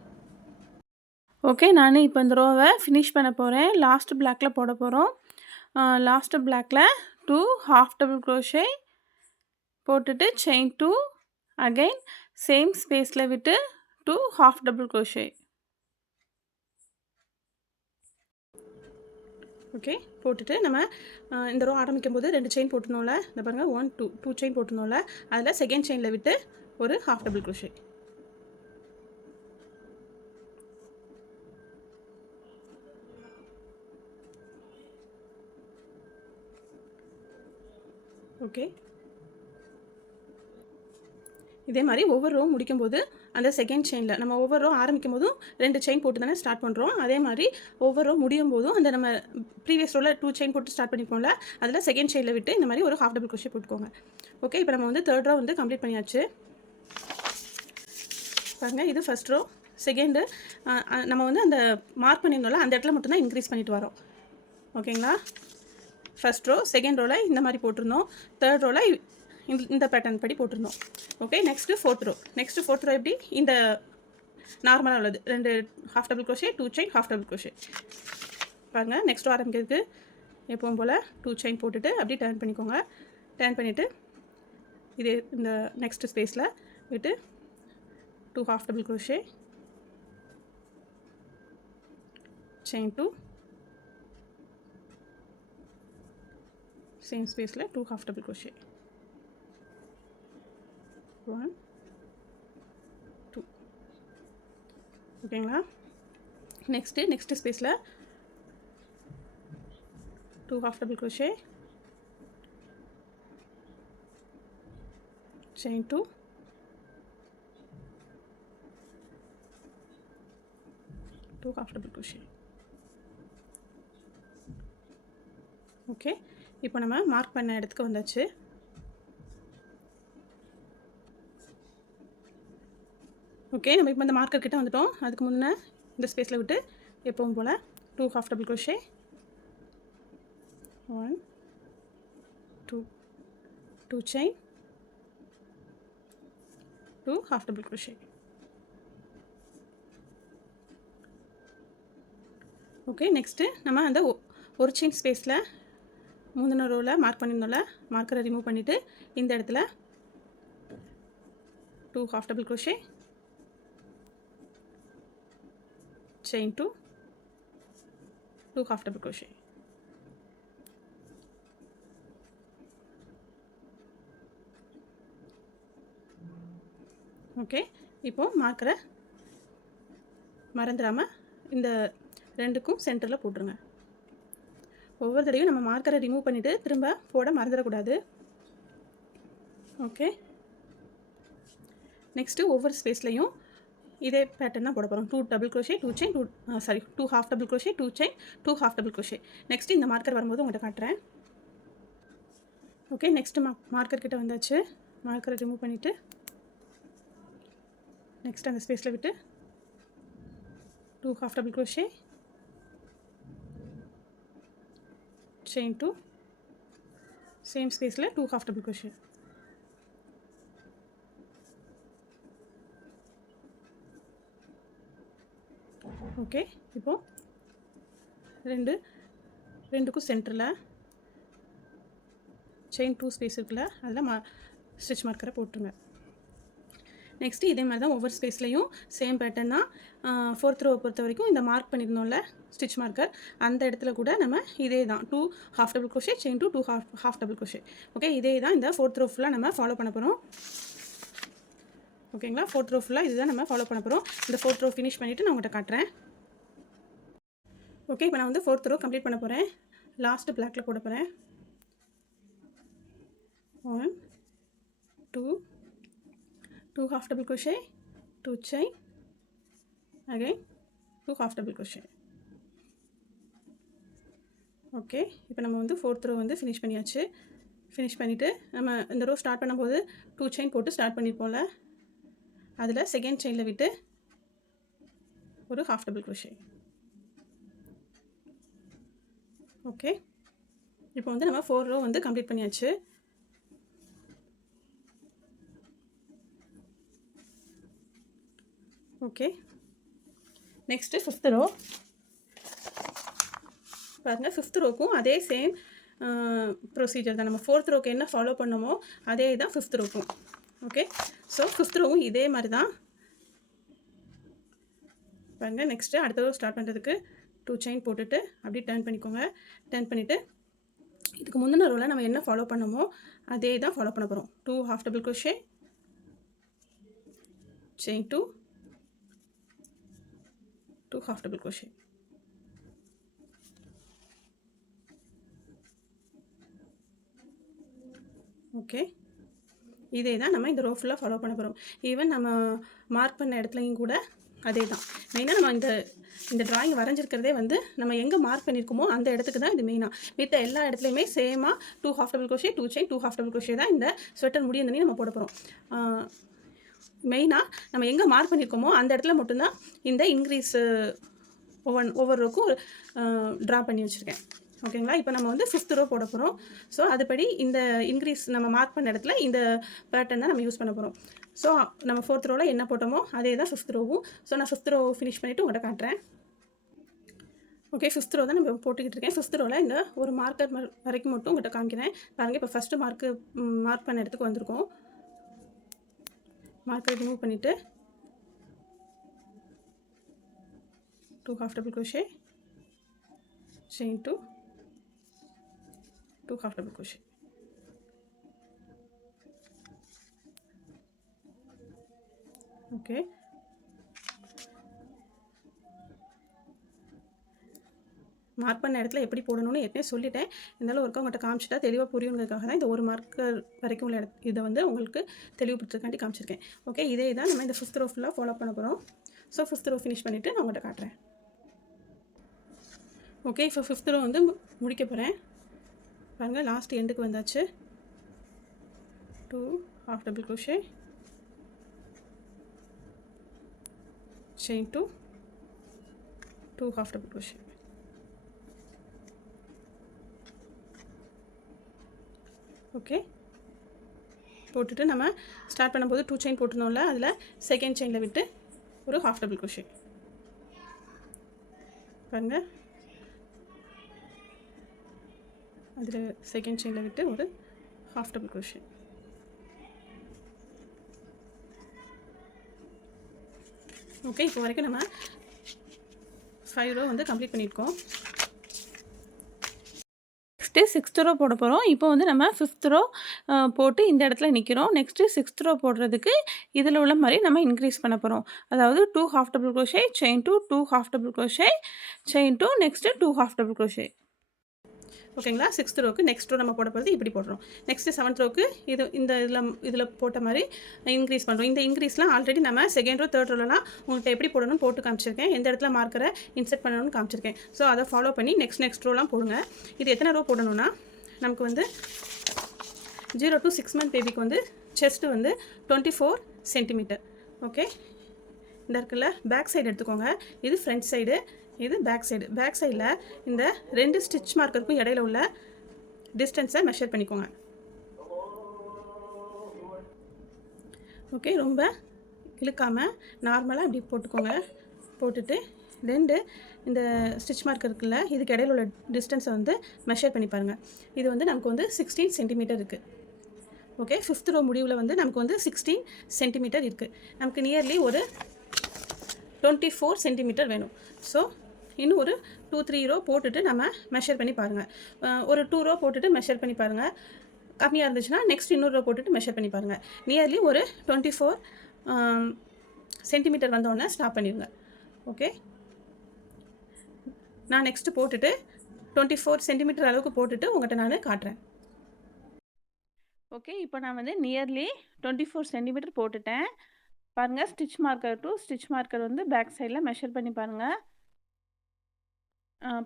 ஓகே, நான் இப்போ இந்த ரோவை ஃபினிஷ் பண்ண போகிறேன். லாஸ்ட் பிளாக்கில் போட போகிறோம். லாஸ்ட்டு பிளாக்கில் 2 half double crochet போட்டுட்டு செயின் 2 அகைன் சேம் ஸ்பேஸில் விட்டு 2 half double crochet. ஓகே, போட்டுட்டு நம்ம இந்த ரோ ஆரம்பிக்கும் போது 2 செயின் போட்டுனோம்ல, இந்த பாருங்கள் 1 2 செயின் போட்டுனோம்ல, அதில் செகண்ட் செயினில் விட்டு ஒரு half double crochet. ஓகே, இதே மாதிரி ஒவ்வொரு ரோ முடிக்கும்போது அந்த செகண்ட் செயினில் நம்ம ஒவ்வொரு ரோ ஆரம்பிக்கும் போதும் 2 செயின் போட்டு தானே ஸ்டார்ட் பண்ணுறோம். அதே மாதிரி ஒவ்வொரு ரோ முடியும் போதும் அந்த நம்ம ப்ரீவியஸ் ரோவில் 2 செயின் போட்டு ஸ்டார்ட் பண்ணிப்போம்ல, அதில் செகண்ட் செயினில் விட்டு இந்த மாதிரி ஒரு half double crochet போட்டுக்கோங்க. ஓகே, இப்போ நம்ம வந்து தேர்ட் ரோ வந்து கம்ப்ளீட் பண்ணியாச்சு. பாருங்கள், இது ஃபஸ்ட் ரோ. செகண்டு நம்ம வந்து அந்த மார்க் பண்ணியிருந்தோம்ல, அந்த இடத்துல மட்டும்தான் இன்க்ரீஸ் பண்ணிட்டு வரோம். ஓகேங்களா, ஃபஸ்ட் ரோ செகண்ட் ரோவில் இந்த மாதிரி போட்டிருந்தோம், தேர்ட் ரோவில் இந்த பேட்டர்ன் படி போட்டிருந்தோம். ஓகே, நெக்ஸ்ட்டு ஃபோர்த் ரோ எப்படி இந்த நார்மலாக உள்ளது 2 half double crochet 2 chain half double crochet. பாருங்கள், நெக்ஸ்ட் ரோ ஆரம்பிக்கிறதுக்கு எப்பவும் போல் 2 செயின் போட்டுட்டு அப்படியே டர்ன் பண்ணிக்கோங்க. டர்ன் பண்ணிவிட்டு இதே இந்த நெக்ஸ்ட் ஸ்பேஸில் விட்டு 2 half double crochet chain 2 same ஸ்பேஸில் 2 half double crochet. 1 2. ஓகேங்களா, நெக்ஸ்ட் ஸ்பேஸில் 2 half double crochet chain 2 2 half double crochet. Okay, இப்போ நம்ம மார்க் பண்ண இடத்துக்கு வந்தாச்சு. ஓகே, நம்ம இப்போ இந்த மார்க்கர் கிட்ட வந்துட்டோம். அதுக்கு முன்னே இந்த ஸ்பேஸில் விட்டு எப்பவும் போல் 2 half double crochet 1 2 2 chain 2 half double crochet. Okay, next நம்ம அந்த ஒரு செயின் ஸ்பேஸில் முந்தின ரோவில் மார்க் பண்ணியிருந்தோம்ல, மார்க்கரை ரிமூவ் பண்ணிவிட்டு இந்த இடத்துல 2 half double crochet chain 2 2 half double crochet. Okay, இப்போது மார்க்கரை மறந்துடாமல் இந்த ரெண்டுக்கும் சென்டரில் போட்டுருங்க. ஒவ்வொரு தடவையும் நம்ம மார்க்கரை ரிமூவ் பண்ணிவிட்டு திரும்ப போட மறந்துடக்கூடாது. ஓகே, நெக்ஸ்ட்டு ஒவ்வொரு ஸ்பேஸ்லையும் இதே பேட்டர்ன் தான் போட போகிறோம். 2 double crochet 2 chain 2 half double crochet 2 chain 2 half double crochet. Next இந்த மார்க்கர் வரும்போது உங்கள்கிட்ட காட்டுறேன். ஓகே, நெக்ஸ்ட்டு மார்க்கர் கிட்ட வந்தாச்சு. மார்க்கரை ரிமூவ் பண்ணிவிட்டு நெக்ஸ்ட் அந்த ஸ்பேஸில் விட்டு 2 half double crochet chain 2 same ஸ்பேஸில் 2 half double crochet. ஓகே, இப்போது ரெண்டுக்கும் சென்டரில் செயின் 2 ஸ்பேஸ் இருக்குல்ல, அதில் ஸ்டிச் மார்க்கரை போட்டுருங்க. நெக்ஸ்ட்டு இதே மாதிரி தான் ஒவ்வொரு ஸ்பேஸ்லேயும் சேம் பேட்டர்ன் தான். 4th row பொறுத்த வரைக்கும் இந்த மார்க் பண்ணியிருந்தோம்ல ஸ்டிச் மார்க்கர், அந்த இடத்துல கூட நம்ம இதே தான் 2 half double crochet chain 2 half double crochet. Okay, இதே தான் இந்த 4th row ஃபுல்லாக நம்ம ஃபாலோ பண்ண போகிறோம். ஓகேங்களா, 4th row ஃபுல்லாக இதுதான் நம்ம ஃபாலோ பண்ண போகிறோம். இந்த 4th row ஃபினிஷ் பண்ணிவிட்டு நான் உங்கள்கிட்ட காட்டுறேன். ஓகே, இப்போ நான் வந்து 4th row கம்ப்ளீட் பண்ண போகிறேன். லாஸ்ட்டு பிளாக்கில் போட போகிறேன். 1 2 half double crochet, 2 chain, again 2 half double crochet. Okay, இப்போ நம்ம வந்து 4th row வந்து ஃபினிஷ் பண்ணியாச்சு. ஃபினிஷ் பண்ணிவிட்டு நம்ம இந்த ரோ ஸ்டார்ட் பண்ணும்போது 2 chain போட்டு ஸ்டார்ட் பண்ணியிருப்போம்ல, அதில் செகண்ட் செயினில் விட்டு ஒரு half double crochet. ஓகே, இப்போ வந்து நம்ம 4 row வந்து கம்ப்ளீட் பண்ணியாச்சு. ஓகே, நெக்ஸ்ட்டு 5th row பாருங்கள். 5th rowக்கும் அதே சேம் ப்ரொசீஜர் தான். நம்ம 4th rowக்கு என்ன ஃபாலோ பண்ணோமோ அதே தான் 5th rowக்கும். ஓகே, ஸோ 5th rowவும் இதே மாதிரி தான் பாருங்கள். நெக்ஸ்ட்டு அடுத்த row ஸ்டார்ட் பண்ணுறதுக்கு 2 chain போட்டுட்டு அப்படியே டர்ன் பண்ணிக்கோங்க. டர்ன் பண்ணிவிட்டு இதுக்கு முந்தின ரோவில் நம்ம என்ன ஃபாலோ பண்ணோமோ அதே தான் ஃபாலோ பண்ண போகிறோம். 2 half double crochet, chain 2 half double crochet. Okay, இதே தான் நம்ம இந்த ரோ ஃபுல்லாக ஃபாலோ பண்ண போகிறோம். ஈவன் நம்ம மார்க் பண்ண இடத்துலையும் கூட அதே தான். மெயினாக நம்ம இந்த ட்ராயிங் வரைஞ்சிருக்கிறதே வந்து நம்ம எங்கே மார்க் பண்ணியிருக்கோமோ அந்த இடத்துக்கு தான் இது மெயினாக. மித்த எல்லா இடத்துலையுமே சேமாக 2 half double crochet, 2 chain, 2 half double crochet தான் இந்த ஸ்வெட்டர் முடியும் நம்ம போட போகிறோம். மெயினாக நம்ம எங்கே மார்க் பண்ணியிருக்கோமோ அந்த இடத்துல மட்டும்தான் இந்த இன்க்ரீஸ் ஒவ்வொரு ரோக்கும் ட்ரா பண்ணி வச்சுருக்கேன். ஓகேங்களா, இப்போ நம்ம வந்து 5th row போட போகிறோம். ஸோ அதுபடி இந்த இன்க்ரீஸ் நம்ம மார்க் பண்ண இடத்துல இந்த பேட்டர்ன் தான் நம்ம யூஸ் பண்ண போகிறோம். ஸோ நம்ம 4th rowவில் என்ன போட்டோமோ அதே தான் 5th rowவும். ஸோ நான் 5th row ஃபினிஷ் பண்ணிவிட்டு உங்கள்கிட்ட காட்டுறேன். ஓகே, 5th row தான் நம்ம போட்டுக்கிட்டு இருக்கேன். 5th rowவில் இந்த ஒரு மார்க்கர் வரைக்கும் மட்டும் உங்கள்கிட்ட காமிக்கிறேன். பாருங்கள், இப்போ ஃபஸ்ட்டு மார்க் பண்ண இடத்துக்கு வந்திருக்கோம். மார்க்கரை ரிமூவ் பண்ணிவிட்டு 2 half double crochet, chain 2 half double crochet. Okay, mark பண்ண இடத்துல எப்படி போடணும்னு ஏற்கனவே சொல்லிட்டேன். இருந்தாலும் ஒருக்கா உங்கள்கிட்ட காமிச்சிட்டா தெளிவாக புரியுங்கிறதுக்காக தான் இந்த ஒரு மார்க்கர் வரைக்கும் உள்ள இதை வந்து உங்களுக்கு தெளிவுபடுத்துறதுக்காண்டி காமிச்சிருக்கேன். ஓகே, இதே தான் நம்ம இந்த 5th row ஃபுல்லாக ஃபாலோ பண்ண போகிறோம். ஸோ 5th row ஃபினிஷ் பண்ணிவிட்டு நான் உங்கள்கிட்ட காட்டுறேன். ஓகே, இப்போ 5th row வந்து முடிக்க போகிறேன். பாருங்கள், லாஸ்ட் எண்டுக்கு வந்தாச்சு. 2 half double crochet, chain 2 half double crochet. Okay, போட்டுட்டு நம்ம ஸ்டார்ட் பண்ணும்போது 2 chain போட்டுனோம்ல, அதில் செகண்ட் செயினில் விட்டு ஒரு half double crochet. பாருங்கள், அதில் செகண்ட் செயினில் விட்டு ஒரு half double crochet. ஓகே, இப்போ வரைக்கும் நம்ம 5 row வந்து கம்ப்ளீட் பண்ணியிருக்கோம். நெக்ஸ்ட்டு 6th row போட போகிறோம். இப்போ வந்து நம்ம 5th row போட்டு இந்த இடத்துல நிற்கிறோம். நெக்ஸ்ட்டு 6th row போடுறதுக்கு இதில் உள்ள மாதிரி நம்ம இன்க்ரீஸ் பண்ண போகிறோம். அதாவது 2 half double crochet, chain 2 half double crochet, chain 2, next 2 half double crochet. ஓகேங்களா, 6th rowக்கு நெக்ஸ்ட் ரோ நம்ம போட போகிறது இப்படி போடுறோம். நெக்ஸ்ட்டு 7th rowக்கு இதில் போட்ட மாதிரி இன்க்ரீஸ் பண்ணுறோம். இந்த இன்க்ரீஸ்லாம் ஆல்ரெடி நம்ம 2nd row 3rd rowலாம் உங்களுக்கு எப்படி போடணும்னு போட்டு காமிச்சிருக்கேன். எந்த இடத்துல மார்க்கரை இன்செர்ட் பண்ணணும்னு காமிச்சிருக்கேன். ஸோ அதை ஃபாலோ பண்ணி நெக்ஸ்ட் ரோலாம் போடுங்க. இது எத்தனை ரோ போடணும்னா, நமக்கு வந்து 0 to 6 month பேபிக்கு வந்து செஸ்ட்டு வந்து 24 centimeter. ஓகே, இந்த இருக்குல்ல, பேக் சைடு எடுத்துக்கோங்க. இது ஃப்ரண்ட் சைடு, இது பேக் சைடு. பேக் சைடில் இந்த 2 ஸ்டிச் மார்க்கருக்கும் இடையில உள்ள டிஸ்டன்ஸை மெஷர் பண்ணிக்கோங்க. ஓகே, ரொம்ப இழுக்காமல் நார்மலாக இப்படி போட்டுக்கோங்க. போட்டுட்டு 2 இந்த ஸ்டிச் மார்க் இருக்குல்ல, இதுக்கு இடையில உள்ள டிஸ்டன்ஸை வந்து மெஷர் பண்ணி பாருங்கள். இது வந்து நமக்கு வந்து 16 சென்டிமீட்டர் இருக்குது. ஓகே, 5th ரோ முடிவில் வந்து நமக்கு வந்து 16 சென்டிமீட்டர் இருக்குது. நமக்கு நியர்லி ஒரு 24 சென்டிமீட்டர் வேணும். ஸோ இன்னும் ஒரு 2-3 ரோ போட்டுட்டு நம்ம மெஷர் பண்ணி பாருங்கள். ஒரு 2 ரோ போட்டுட்டு மெஷர் பண்ணி பாருங்கள். கம்மியாக இருந்துச்சுன்னா நெக்ஸ்ட் இன்னொரு ரோ போட்டுட்டு மெஷர் பண்ணி பாருங்கள். நியர்லி ஒரு 24 சென்டிமீட்டர் வந்தோடனே ஸ்டாப் பண்ணிடுங்க. ஓகே, நான் நெக்ஸ்ட்டு போட்டுட்டு 24 சென்டிமீட்டர் அளவுக்கு போட்டுட்டு உங்கள்கிட்ட நான் காட்டுறேன். ஓகே, இப்போ நான் வந்து நியர்லி 24 சென்டிமீட்டர் போட்டுட்டேன். பாருங்கள், stitch marker to stitch marker வந்து பேக் சைடில் மெஷர் பண்ணி பாருங்கள்.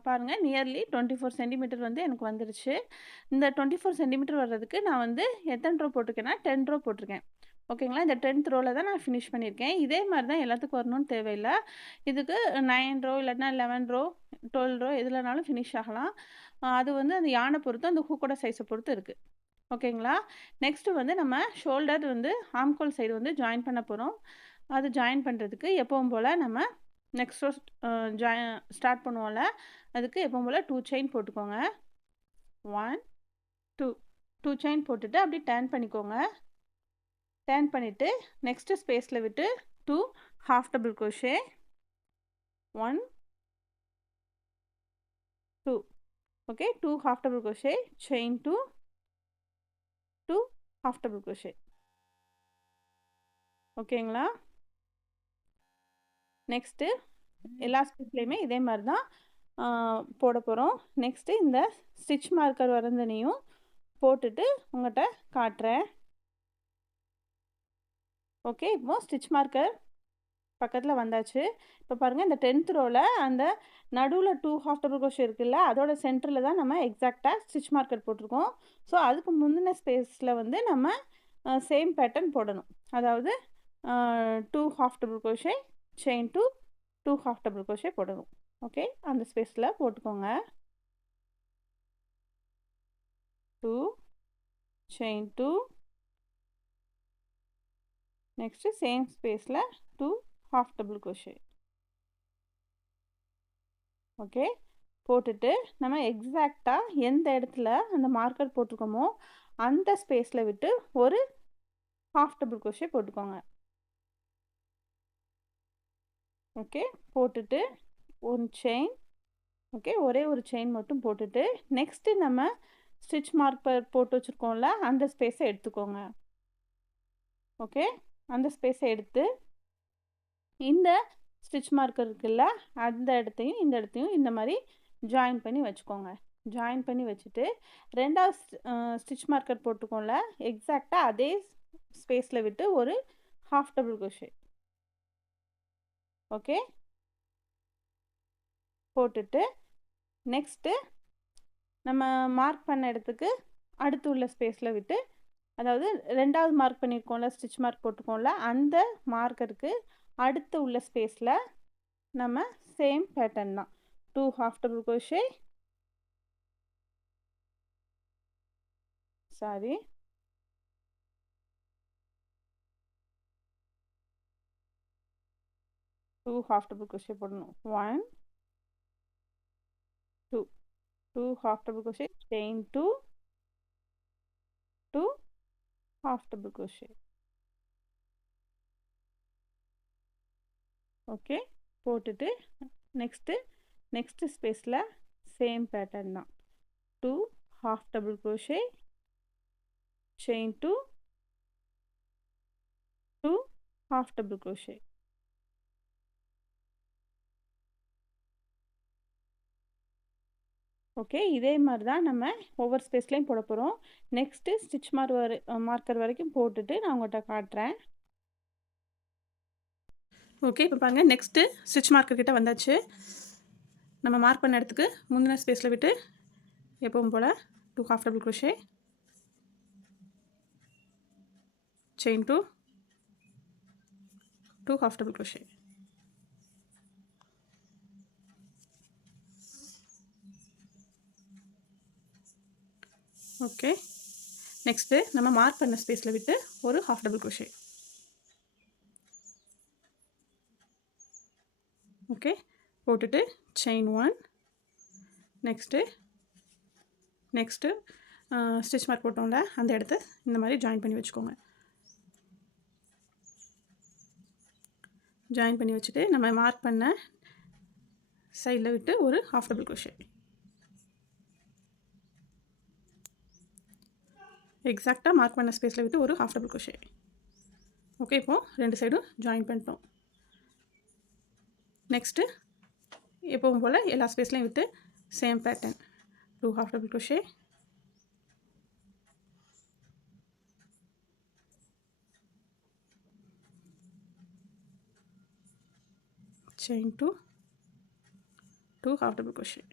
பாருங்கள், நியர்லி 24 சென்டிமீட்டர் வந்து எனக்கு வந்துருச்சு. இந்த 24 சென்டிமீட்டர் வர்றதுக்கு நான் வந்து எத்தனை ரோ போட்டிருக்கேன்னா 10 ரோ போட்டிருக்கேன். ஓகேங்களா, இந்த 10th ரோவில் தான் நான் ஃபினிஷ் பண்ணியிருக்கேன். இதே மாதிரி தான் எல்லாத்துக்கும் வரணும்னு தேவையில்லை. இதுக்கு 9 ரோ இல்லைன்னா 11 ரோ 12 ரோ எதுலனாலும் ஃபினிஷ் ஆகலாம். அது வந்து அந்த யானை பொறுத்து அந்த ஹூக்கோட சைஸை பொறுத்து இருக்குது. ஓகேங்களா, நெக்ஸ்ட்டு வந்து நம்ம ஷோல்டர் வந்து ஆம்கோல் சைடு வந்து ஜாயின் பண்ண போகிறோம். அது ஜாயின் பண்ணுறதுக்கு எப்பவும் போல் நம்ம நெக்ஸ்ட் ரோ ஸ்டார்ட் பண்ணுவோம்ல, அதுக்கு எப்பவும் போல் 2 செயின் போட்டுக்கோங்க. 1 2 செயின் போட்டுட்டு அப்படி டர்ன் பண்ணிக்கோங்க. டர்ன் பண்ணிவிட்டு நெக்ஸ்ட்டு ஸ்பேஸில் விட்டு 2 half double crochet 1 2. Okay, 2 half double crochet chain 2 half double crochet. ஓகேங்களா, நெக்ஸ்ட்டு எல்லா ஸ்டிச்லேயுமே இதே மாதிரி தான் போட போகிறோம். நெக்ஸ்ட்டு இந்த ஸ்டிச் மார்க்கர் வரந்தனையும் போட்டுட்டு உங்கள்கிட்ட காட்டுறேன். ஓகே, இப்போ ஸ்டிச் மார்க்கர் பக்கத்தில் வந்தாச்சு. இப்போ பாருங்கள், இந்த 10th ரோவில் அந்த நடுவில் 2 half double crochet இருக்குல்ல, அதோட சென்டரில் தான் நம்ம எக்ஸாக்டாக ஸ்டிச் மார்க்கர் போட்டிருக்கோம். ஸோ அதுக்கு முந்தின ஸ்பேஸில் வந்து நம்ம சேம் பேட்டர்ன் போடணும். அதாவது 2 half double crochet chain 2 half double crochet போடணும். ஓகே, அந்த ஸ்பேஸில் போட்டுக்கோங்க. 2 chain 2 நெக்ஸ்ட்டு சேம் ஸ்பேஸில் 2 half double crochet. ஓகே, போட்டுட்டு நம்ம எக்ஸாக்டாக எந்த இடத்துல அந்த மார்க்கர் போட்டிருக்கோமோ அந்த ஸ்பேஸில் விட்டு ஒரு half double crochet போட்டுக்கோங்க. ஓகே, போட்டுட்டு ஒரு செயின், ஓகே, ஒரே ஒரு செயின் மட்டும் போட்டுட்டு நெக்ஸ்ட்டு நம்ம ஸ்டிச் மார்க்கர் போட்டு வச்சுருக்கோம்ல அந்த ஸ்பேஸை எடுத்துக்கோங்க. ஓகே, அந்த ஸ்பேஸை எடுத்து இந்த ஸ்டிச் மார்க்கர் இருக்குல்ல அந்த இடத்தையும் இந்த இடத்தையும் இந்த மாதிரி ஜாயின் பண்ணி வச்சுக்கோங்க. ஜாயின் பண்ணி வச்சுட்டு ரெண்டாவது ஸ்டிச் மார்க்கர் போட்டுக்கோம்ல எக்ஸாக்டாக அதே ஸ்பேஸில் விட்டு ஒரு half double crochet. ஓகே, போட்டுட்டு நெக்ஸ்ட்டு நம்ம மார்க் பண்ண இடத்துக்கு அடுத்து உள்ள ஸ்பேஸில் விட்டு, அதாவது ரெண்டாவது மார்க் பண்ணியிருக்கோம்ல ஸ்டிச் மார்க் போட்டுக்கோம்ல அந்த மார்க்கருக்கு அடுத்து உள்ள ஸ்பேஸில் நம்ம சேம் பேட்டர்ன் தான் 2 half double crochet 2 half double crochet போடணும். 1 2 half double crochet chain 2 half double crochet. Okay, போட்டுட்டு நெக்ஸ்ட்டு ஸ்பேஸில் சேம் பேட்டர்ன் தான் 2 half double crochet chain 2 half double crochet. Okay, இதே மாதிரி தான் நம்ம ஒவ்வொரு ஸ்பேஸ்லேயும் போட போகிறோம். நெக்ஸ்ட்டு ஸ்டிச் மார்க்கர் வரைக்கும் போட்டுட்டு நான் உங்கள்கிட்ட காட்டுறேன். ஓகே, இப்போ பாருங்கள், நெக்ஸ்ட்டு ஸ்டிச் மார்க்கர் கிட்ட வந்தாச்சு. நம்ம மார்க் பண்ண இடத்துக்கு முந்தின ஸ்பேஸில் விட்டு எப்பவும் போல் 2 half double crochet chain 2 half double crochet. Okay, next நம்ம மார்க் பண்ண ஸ்பேஸில் விட்டு ஒரு ஹாஃப் டபுள் க்ரோஷே. ஓகே, போட்டுட்டு செயின் 1, நெக்ஸ்ட்டு ஸ்டிச் மார்க் போட்டோம்ல அந்த இடத்த இந்த மாதிரி ஜாயின் பண்ணி வச்சுக்கோங்க. ஜாயின் பண்ணி வச்சுட்டு நம்ம மார்க் பண்ண சைடில் விட்டு ஒரு ஹாஃப் டபுள் க்ரோஷே. எக்ஸாக்டாக மார்க் பண்ண ஸ்பேஸில் விட்டு ஒரு ஹாஃப் டபுள் க்ரோஷே. ஓகே, இப்போது 2 சைடும் ஜாயின் பண்ணிட்டோம். நெக்ஸ்ட்டு எப்பவும் போல் எல்லா ஸ்பேஸ்லையும் விட்டு same pattern 2 half double crochet. chain 2 half double crochet.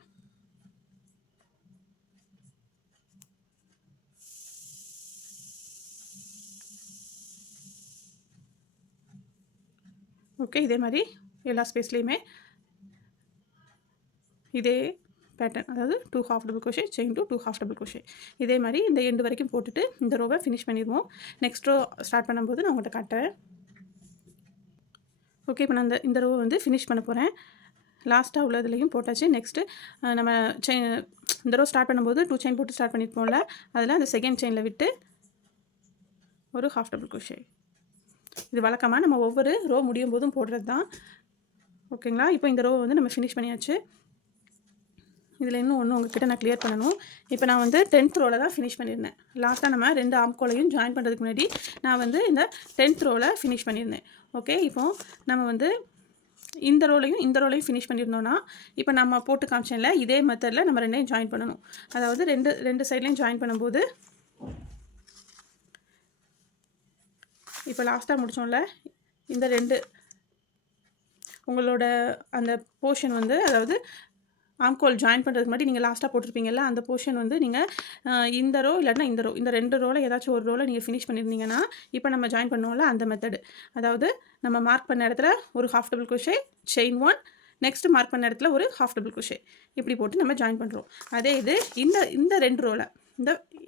Okay, இதே மாதிரி எல்லா ஸ்பேஸ்லையுமே இதே பேட்டர்ன், அதாவது 2 half double crochet chain 2 half double crochet இதே மாதிரி இந்த எண்டு வரைக்கும் போட்டுட்டு இந்த ரோவை ஃபினிஷ் பண்ணிடுவோம். நெக்ஸ்ட் ரோ ஸ்டார்ட் பண்ணும்போது நான் உங்கள்கிட்ட காட்டுறேன். ஓகே, இப்போ நான் இந்த ரோவை வந்து ஃபினிஷ் பண்ண போகிறேன். லாஸ்ட்டாக உள்ளதுலேயும் போட்டாச்சு. நெக்ஸ்ட்டு நம்ம இந்த ரோ ஸ்டார்ட் பண்ணும்போது 2 செயின் போட்டு ஸ்டார்ட் பண்ணியிருப்போம்ல, அதில் அந்த செகண்ட் செயினில் விட்டு ஒரு ஹாஃப் டபுள் க்ரோஷே. இது வழக்கமாக நம்ம ஒவ்வொரு ரோ முடியும் போதும் போடுறது தான். ஓகேங்களா, இப்போ இந்த ரோவை வந்து நம்ம ஃபினிஷ் பண்ணியாச்சு. இதில் இன்னும் ஒன்று உங்கள்கிட்ட நான் கிளியர் பண்ணணும். இப்போ நான் வந்து 10th ரோவில் தான் ஃபினிஷ் பண்ணியிருந்தேன். லாஸ்ட்டாக நம்ம 2 ஆம்கோலையும் ஜாயின் பண்ணுறதுக்கு முன்னாடி நான் வந்து இந்த 10th ரோவில் ஃபினிஷ் பண்ணியிருந்தேன். ஓகே, இப்போது நம்ம வந்து இந்த ரோலையும் ஃபினிஷ் பண்ணியிருந்தோன்னா இப்போ நம்ம போட்டு காமிச்சேன்ல இதே மெத்தடில் நம்ம 2ஐயும் ஜாயின் பண்ணணும். அதாவது ரெண்டு சைட்லையும் ஜாயின் பண்ணும்போது இப்போ லாஸ்ட்டாக முடித்தோம்ல இந்த 2 உங்களோட அந்த போர்ஷன் வந்து, அதாவது ஆம்கோல் ஜாயின் பண்ணுறதுக்கு முன்னாடி நீங்கள் லாஸ்ட்டாக போட்டிருப்பீங்கல்ல அந்த போர்ஷன் வந்து நீங்கள் இந்த ரோ இல்லைன்னா இந்த 2 ரோவில் ஏதாச்சும் ஒரு ரோவில் நீங்கள் ஃபினிஷ் பண்ணியிருந்தீங்கன்னா இப்போ நம்ம ஜாயின் பண்ணுவோம்ல அந்த மெத்தடு, அதாவது நம்ம மார்க் பண்ண இடத்துல ஒரு half double crochet chain 1, next mark பண்ண இடத்துல ஒரு ஹாஃப் டபுள் க்ரோஷே இப்படி போட்டு நம்ம ஜாயின் பண்ணுறோம். அதே இது இந்த 2 ரோவில்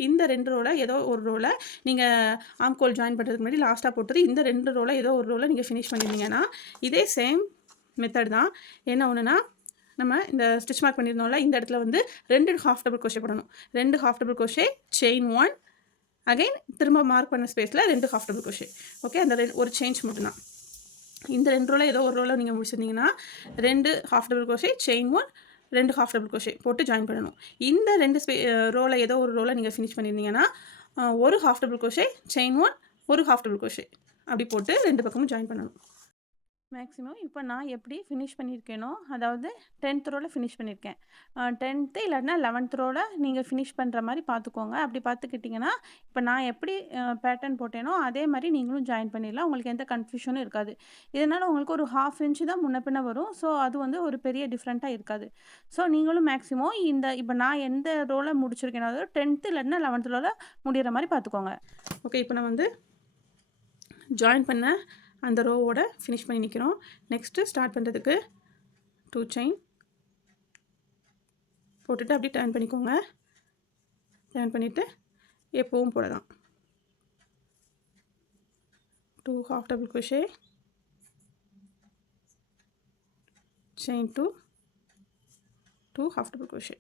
இந்த 2 ரோவில் ஏதோ ஒரு ரோவில் நீங்கள் ஆம்கோல் ஜாயின் பண்ணுறதுக்கு முன்னாடி லாஸ்ட்டாக போட்டது இந்த 2 ரோவில் ஏதோ ஒரு ரோவில் நீங்கள் ஃபினிஷ் பண்ணியிருந்தீங்கன்னா இதே சேம் மெத்தட் தான். என்ன ஒன்றுனா, நம்ம இந்த ஸ்டிச் மார்க் பண்ணியிருந்தோம்ல இந்த இடத்துல வந்து 2 ஹாஃப் டபுள் க்ரோஷே போடணும். 2 half double crochet chain 1, again திரும்ப மார்க் பண்ண ஸ்பேஸில் 2 ஹாஃப் டபுள் க்ரோஷே. ஓகே, அந்த ஒரு சேஞ்ச் மட்டும்தான். இந்த 2 ரோவில் ஏதோ ஒரு ரோவில் நீங்கள் முடிச்சிருந்தீங்கன்னா 2 half double crochet chain 1, 2 half double crochet போட்டு ஜாயின் பண்ணணும். இந்த 2 ரோவில் ஏதோ ஒரு ரோவில் நீங்கள் ஃபினிஷ் பண்ணியிருந்தீங்கன்னா ஒரு ஹாஃப் டபுள் க்ரோஷே செயின் 1, ஒரு ஹாஃப் டபுள் க்ரோஷே அப்படி போட்டு 2 பக்கமும் ஜாயின் பண்ணணும். மேக்ஸிமம் இப்போ நான் எப்படி ஃபினிஷ் பண்ணியிருக்கேனோ, அதாவது 10th ரோவில் ஃபினிஷ் பண்ணியிருக்கேன். 10th இல்லைன்னா 11th ரோவில் நீங்கள் ஃபினிஷ் பண்ணுற மாதிரி பார்த்துக்கோங்க. அப்படி பார்த்துக்கிட்டிங்கன்னா இப்போ நான் எப்படி பேட்டர்ன் போட்டேனோ அதே மாதிரி நீங்களும் ஜாயின் பண்ணிடலாம். உங்களுக்கு எந்த கன்ஃபியூஷனும் இருக்காது. இதனால் உங்களுக்கு ஒரு 1/2 இன்ச்சு தான் முன்ன பின்ன வரும். ஸோ அது வந்து ஒரு பெரிய டிஃப்ரெண்ட்டாக இருக்காது. ஸோ நீங்களும் மேக்ஸிமம் இப்போ நான் எந்த ரோவில் முடிச்சிருக்கேனோ, அதாவது 10th இல்லைன்னா 11th ரோவில் முடிகிற மாதிரி பார்த்துக்கோங்க. ஓகே, இப்போ நான் வந்து ஜாயின் பண்ண அந்த ரோவோட ஃபினிஷ் பண்ணி நிற்கிறோம். நெக்ஸ்ட்டு ஸ்டார்ட் பண்ணுறதுக்கு 2 செயின் போட்டுட்டு அப்படியே டர்ன் பண்ணிக்கோங்க. டர்ன் பண்ணிவிட்டு எப்பவும் போடலாம் 2 half double crochet chain 2 half double crochet.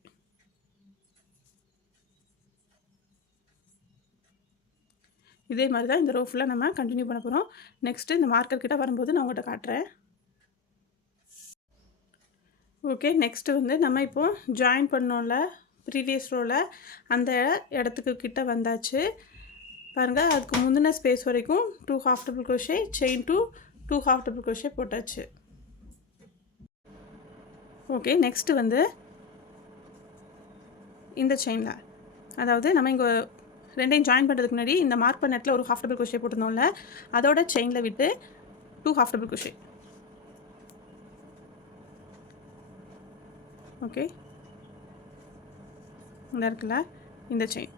இதே மாதிரி தான் இந்த ரோ ஃபுல்லாக நம்ம கண்டினியூ பண்ண போகிறோம். நெக்ஸ்ட்டு இந்த மார்க்கர் கிட்ட வரும்போது நான் உங்கள்கிட்ட காட்டுறேன். ஓகே, நெக்ஸ்ட்டு வந்து நம்ம இப்போது ஜாயின் பண்ணோம்ல ப்ரீவியஸ் ரோவில் அந்த இடத்துக்கு கிட்ட வந்தாச்சு பாருங்கள். அதுக்கு முந்தின ஸ்பேஸ் வரைக்கும் 2 half double crochet chain 2 half double crochet போட்டாச்சு. ஓகே, நெக்ஸ்ட்டு வந்து இந்த செயினில், அதாவது நம்ம இங்கே 2ஐயும் ஜாயின் பண்ணுறதுக்கு முன்னாடி இந்த மார்க் பண்ண இடத்துல ஒரு ஹாஃப் டபுள் க்ரோஷே போட்டிருந்தோம்ல அதோட செயினில் விட்டு 2 ஹாஃப் டபுள் க்ரோஷே. ஓகே, இந்த இருக்குல்ல இந்த செயின்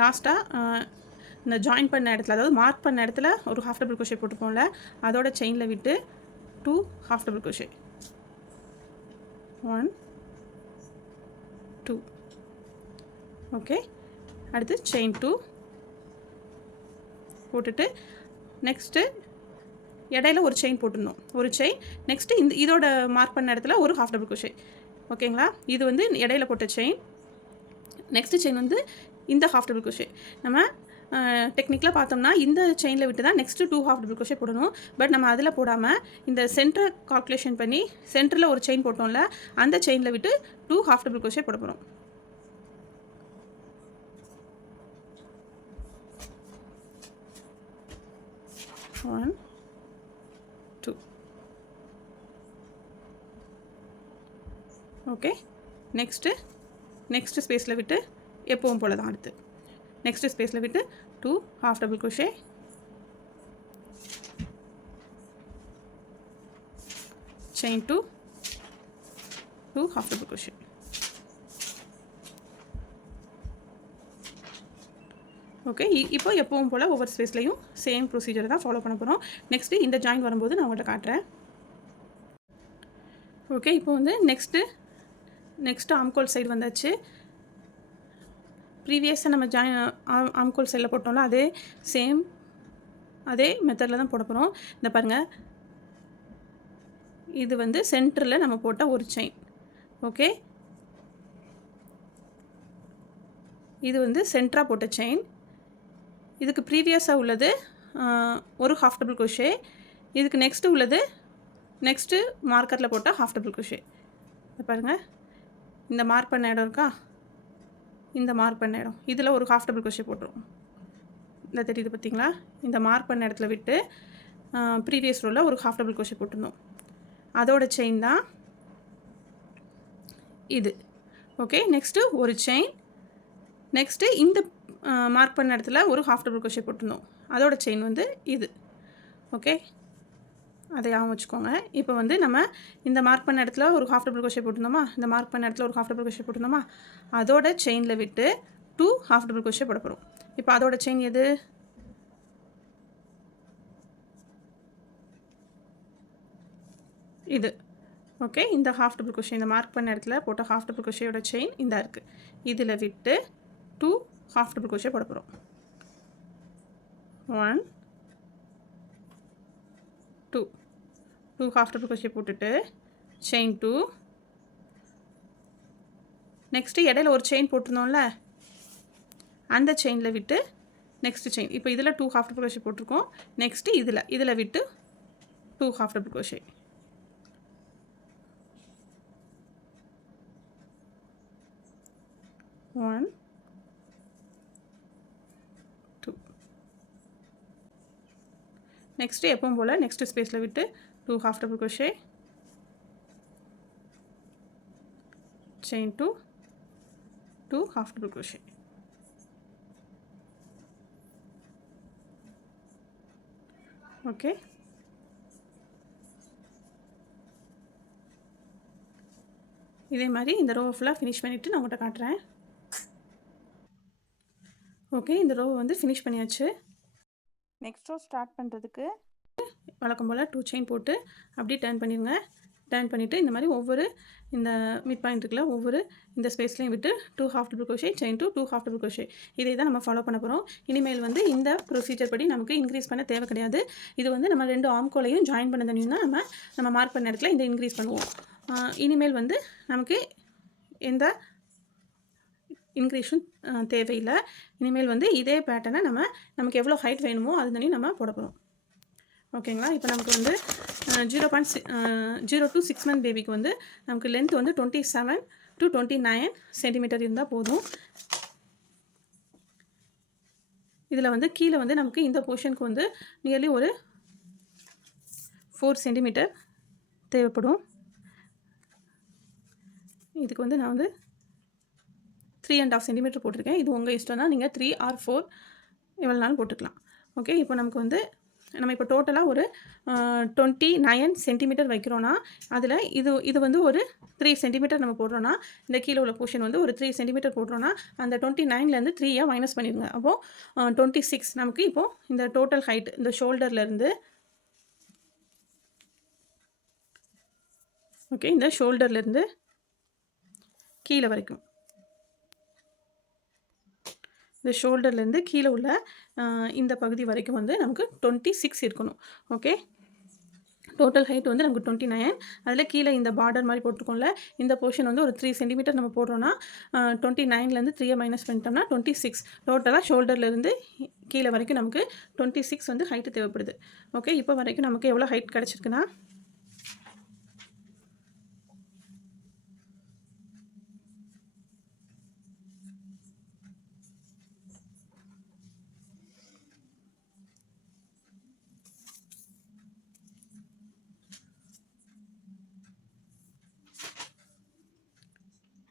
லாஸ்ட்டாக இந்த ஜாயின் பண்ண இடத்துல, அதாவது மார்க் பண்ண இடத்துல ஒரு ஹாஃப் டபுள் க்ரோஷே போட்டுப்போம்ல அதோட செயினில் விட்டு 2 ஹாஃப் டபுள் க்ரோஷே 1 2. ஓகே, அடுத்து செயின் 2 போட்டுட்டு நெக்ஸ்ட்டு இடையில ஒரு செயின் போட்டுடணும். ஒரு செயின் நெக்ஸ்ட்டு இதோட மார்க் பண்ண இடத்துல ஒரு ஹாஃப் டபுள் crochet. ஓகேங்களா? இது வந்து இடையில போட்ட செயின். நெக்ஸ்ட்டு செயின் வந்து இந்த ஹாஃப் டபுள் crochet. நம்ம டெக்னிக்கலாக பார்த்தோம்னா இந்த செயினில் விட்டு தான் நெக்ஸ்ட்டு 2 ஹாஃப் டபுள் crochet போடணும். பட் நம்ம அதில் போடாமல் இந்த சென்டரை கால்குலேஷன் பண்ணி சென்டரில் ஒரு செயின் போட்டோம்ல, அந்த செயினில் விட்டு 2 ஹாஃப் டபுள் crochet போட போகிறோம். ஒன் 2. ஓகே, நெக்ஸ்ட்டு ஸ்பேஸில் விட்டு எப்பவும் போல தான் அடுத்து நெக்ஸ்ட்டு ஸ்பேஸில் விட்டு 2 half double crochet, chain 2 half double crochet. Okay, இப்போ எப்பவும் போல் ஒவ்வொரு ஸ்பேஸ்லையும் சேம் ப்ரொசீஜர் தான் ஃபாலோ பண்ண போகிறோம். நெக்ஸ்ட்டு இந்த ஜாயின் வரும்போது நான் உங்கள்கிட்ட காட்டுறேன். ஓகே, இப்போ வந்து நெக்ஸ்ட்டு ஆம்கோல் சைடு வந்தாச்சு. ப்ரீவியஸாக நம்ம ஆம்கோல் சைடில் போட்டோம்ல, அதே மெத்தடில் தான் போட போகிறோம். இந்த பாருங்கள், இது வந்து சென்டரில் நம்ம போட்ட ஒரு செயின். ஓகே, இது வந்து சென்டராக போட்ட செயின். இதுக்கு ப்ரீவியஸாக உள்ளது ஒரு ஹாஃப் டபுள் crochet. இதுக்கு நெக்ஸ்ட்டு உள்ளது நெக்ஸ்ட்டு மார்க்கரில் போட்ட ஹாஃப் டபுள் crochet. பாருங்கள், இந்த மார்க் பண்ண இடம் இருக்கா, இந்த மார்க் பண்ண இடம் இதில் ஒரு ஹாஃப் டபுள் crochet போட்டுரும். இந்த தெரியுது பார்த்தீங்களா? இந்த மார்க் பண்ண இடத்துல விட்டு ப்ரீவியஸ் ரோவில் ஒரு ஹாஃப் டபுள் crochet போட்டிருந்தோம். அதோட செயின் தான் இது. ஓகே, நெக்ஸ்ட்டு ஒரு செயின். நெக்ஸ்ட்டு இந்த மார்க் பண்ண இடத்துல ஒரு ஹாஃப் டபுள் crochet போட்டிருந்தோம். அதோட செயின் வந்து இது. ஓகே, அதை ஞாபகம் வச்சுக்கோங்க. இப்போ வந்து நம்ம இந்த மார்க் பண்ண இடத்துல ஒரு ஹாஃப் டபுள் crochet போட்டிருந்தோமா, இந்த மார்க் பண்ண இடத்துல ஒரு ஹாஃப் டபுள் crochet போட்டிருந்தோமா, அதோட செயினில் விட்டு 2 ஹாஃப் டபுள் crochet போட போகிறோம். இப்போ அதோட செயின் எது? இது. ஓகே, இந்த ஹாஃப் டபுள் crochet, இந்த மார்க் பண்ண இடத்துல போட்ட ஹாஃப் டபுள் crochetயோட செயின் இந்த இருக்குது. இதில் விட்டு 2 ஹாஃப் டபுள் crochet போட போகிறோம். 1 2 ஹாஃப் டபுள் crochet போட்டுட்டு செயின் 2. நெக்ஸ்ட்டு இடையில ஒரு செயின் போட்டிருந்தோம்ல, அந்த செயினில் விட்டு நெக்ஸ்ட்டு செயின். இப்போ இதில் 2 ஹாஃப் டபுள் crochet போட்டிருக்கோம். நெக்ஸ்ட்டு இதில் விட்டு 2 ஹாஃப் டபுள் crochet. 1 2. நெக்ஸ்ட்டு எப்பவும் போல் நெக்ஸ்ட்டு ஸ்பேஸில் விட்டு 2 half double crochet, chain 2 half double crochet. Okay, இதே மாதிரி இந்த ரோ ஃபுல்லாக ஃபினிஷ் பண்ணிவிட்டு நான் உங்கள்கிட்ட காட்டுறேன். ஓகே, இந்த ரோவை வந்து ஃபினிஷ் பண்ணியாச்சு. நெக்ஸ்ட் ரோ ஸ்டார்ட் பண்ணுறதுக்கு வழக்கம் போல் 2 செயின் போட்டு அப்படியே டர்ன் பண்ணிடுங்க. டர்ன் பண்ணிவிட்டு இந்த மாதிரி ஒவ்வொரு இந்த மிட் பாயிண்ட் இருக்குல்ல, ஒவ்வொரு இந்த ஸ்பேஸ்லையும் விட்டு 2 half double crochet, chain 2 half double crochet. இதை தான் நம்ம ஃபாலோ பண்ண போகிறோம். இனிமேல் வந்து இந்த ப்ரொசீஜர் படி நமக்கு இன்க்ரீஸ் பண்ண தேவை கிடையாது. இது வந்து நம்ம 2 ஆம்கோலையும் ஜாயின் பண்ண தனியும் தான் நம்ம மார்க் பண்ண இடத்துல இந்த இன்க்ரீஸ் பண்ணுவோம். இனிமேல் வந்து நமக்கு எந்த இன்க்ரீஸும் தேவையில்லை. இனிமேல் வந்து இதே பேட்டர்னை நமக்கு எவ்வளோ ஹைட் வேணுமோ அது தனியும் நம்ம போட போகிறோம். ஓகேங்களா? இப்போ நமக்கு வந்து 0 to 6 month பேபிக்கு வந்து நமக்கு லென்த் வந்து 27 to 29 சென்டிமீட்டர் இருந்தால் போதும். இதில் வந்து கீழே வந்து நமக்கு இந்த போர்ஷனுக்கு வந்து நியர்லி ஒரு 4 சென்டிமீட்டர் தேவைப்படும். இதுக்கு வந்து நான் வந்து 3.5 சென்டிமீட்டர் போட்டிருக்கேன். இது உங்கள் இஷ்டம் தான், நீங்கள் 3 or 4 எவ்வளோ நாளும் போட்டுக்கலாம். ஓகே, இப்போ நமக்கு வந்து நம்ம இப்போ டோட்டலாக ஒரு 29 சென்டிமீட்டர் வைக்கிறோன்னா அதில் இது வந்து ஒரு 3 சென்டிமீட்டர் நம்ம போடுறோன்னா, இந்த கீழே உள்ள போர்ஷன் வந்து ஒரு 3 சென்டிமீட்டர் போடுறோன்னா அந்த 29லேருந்து 3 மைனஸ் பண்ணிடுங்க. அப்போது 26 நமக்கு இப்போது இந்த டோட்டல் ஹைட் இந்த ஷோல்டர்லேருந்து ஓகே, இந்த ஷோல்டர்லேருந்து கீழே வரைக்கும் இந்த ஷோல்டர்லேருந்து கீழே உள்ள இந்த பகுதி வரைக்கும் வந்து நமக்கு 26 இருக்கணும். ஓகே, டோட்டல் ஹைட் வந்து நமக்கு 29. அதில் கீழே இந்த பார்டர் மாதிரி போட்டிருக்கோம்ல, இந்த போர்ஷன் வந்து ஒரு 3 சென்டிமீட்டர் நம்ம போடுறோன்னா 29லேருந்து 3 மைனஸ் பண்ணிட்டோம்னா 26. டோட்டலாக ஷோல்டர்லேருந்து கீழே வரைக்கும் நமக்கு 26 வந்து ஹைட்டு தேவைப்படுது. ஓகே, இப்போ வரைக்கும் நமக்கு எவ்வளோ ஹைட் கிடச்சிருக்குன்னா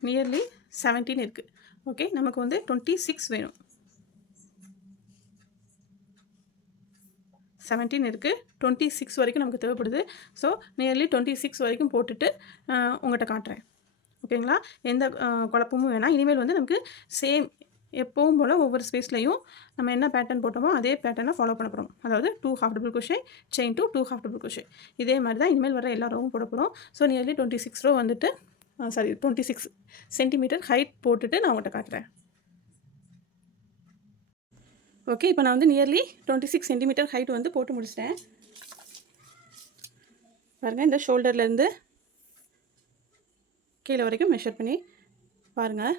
நியர்லி 17 இருக்குது. ஓகே, நமக்கு வந்து 26 வேணும். 17 இருக்குது, 26 வரைக்கும் நமக்கு தேவைப்படுது. ஸோ நியர்லி 26 வரைக்கும் போட்டுட்டு உங்கள்கிட்ட காட்டுறேன். ஓகேங்களா, எந்த குழப்பமும் வேணாம். இனிமேல் வந்து நமக்கு சேம் எப்பவும் போல் ஒவ்வொரு ஸ்பேஸ்லையும் நம்ம என்ன பேட்டர்ன் போட்டோமோ அதே பேட்டர்னை ஃபாலோ பண்ண போகிறோம். அதாவது 2 half double crochet chain to 2 half double crochet. இதே மாதிரி தான் இனிமேல் வர எல்லா ரோவும் போட போகிறோம். ஸோ நியர்லி 26 ரோ வந்துட்டு 26 சென்டிமீட்டர் ஹைட் போட்டுட்டு நான் உங்கள்கிட்ட காட்டுறேன். ஓகே, இப்போ நான் வந்து நியர்லி 26 சென்டிமீட்டர் ஹைட் வந்து போட்டு முடிச்சிட்டேன். பாருங்கள், இந்த ஷோல்டர்லேருந்து கீழே வரைக்கும் மெஷர் பண்ணி பாருங்கள்.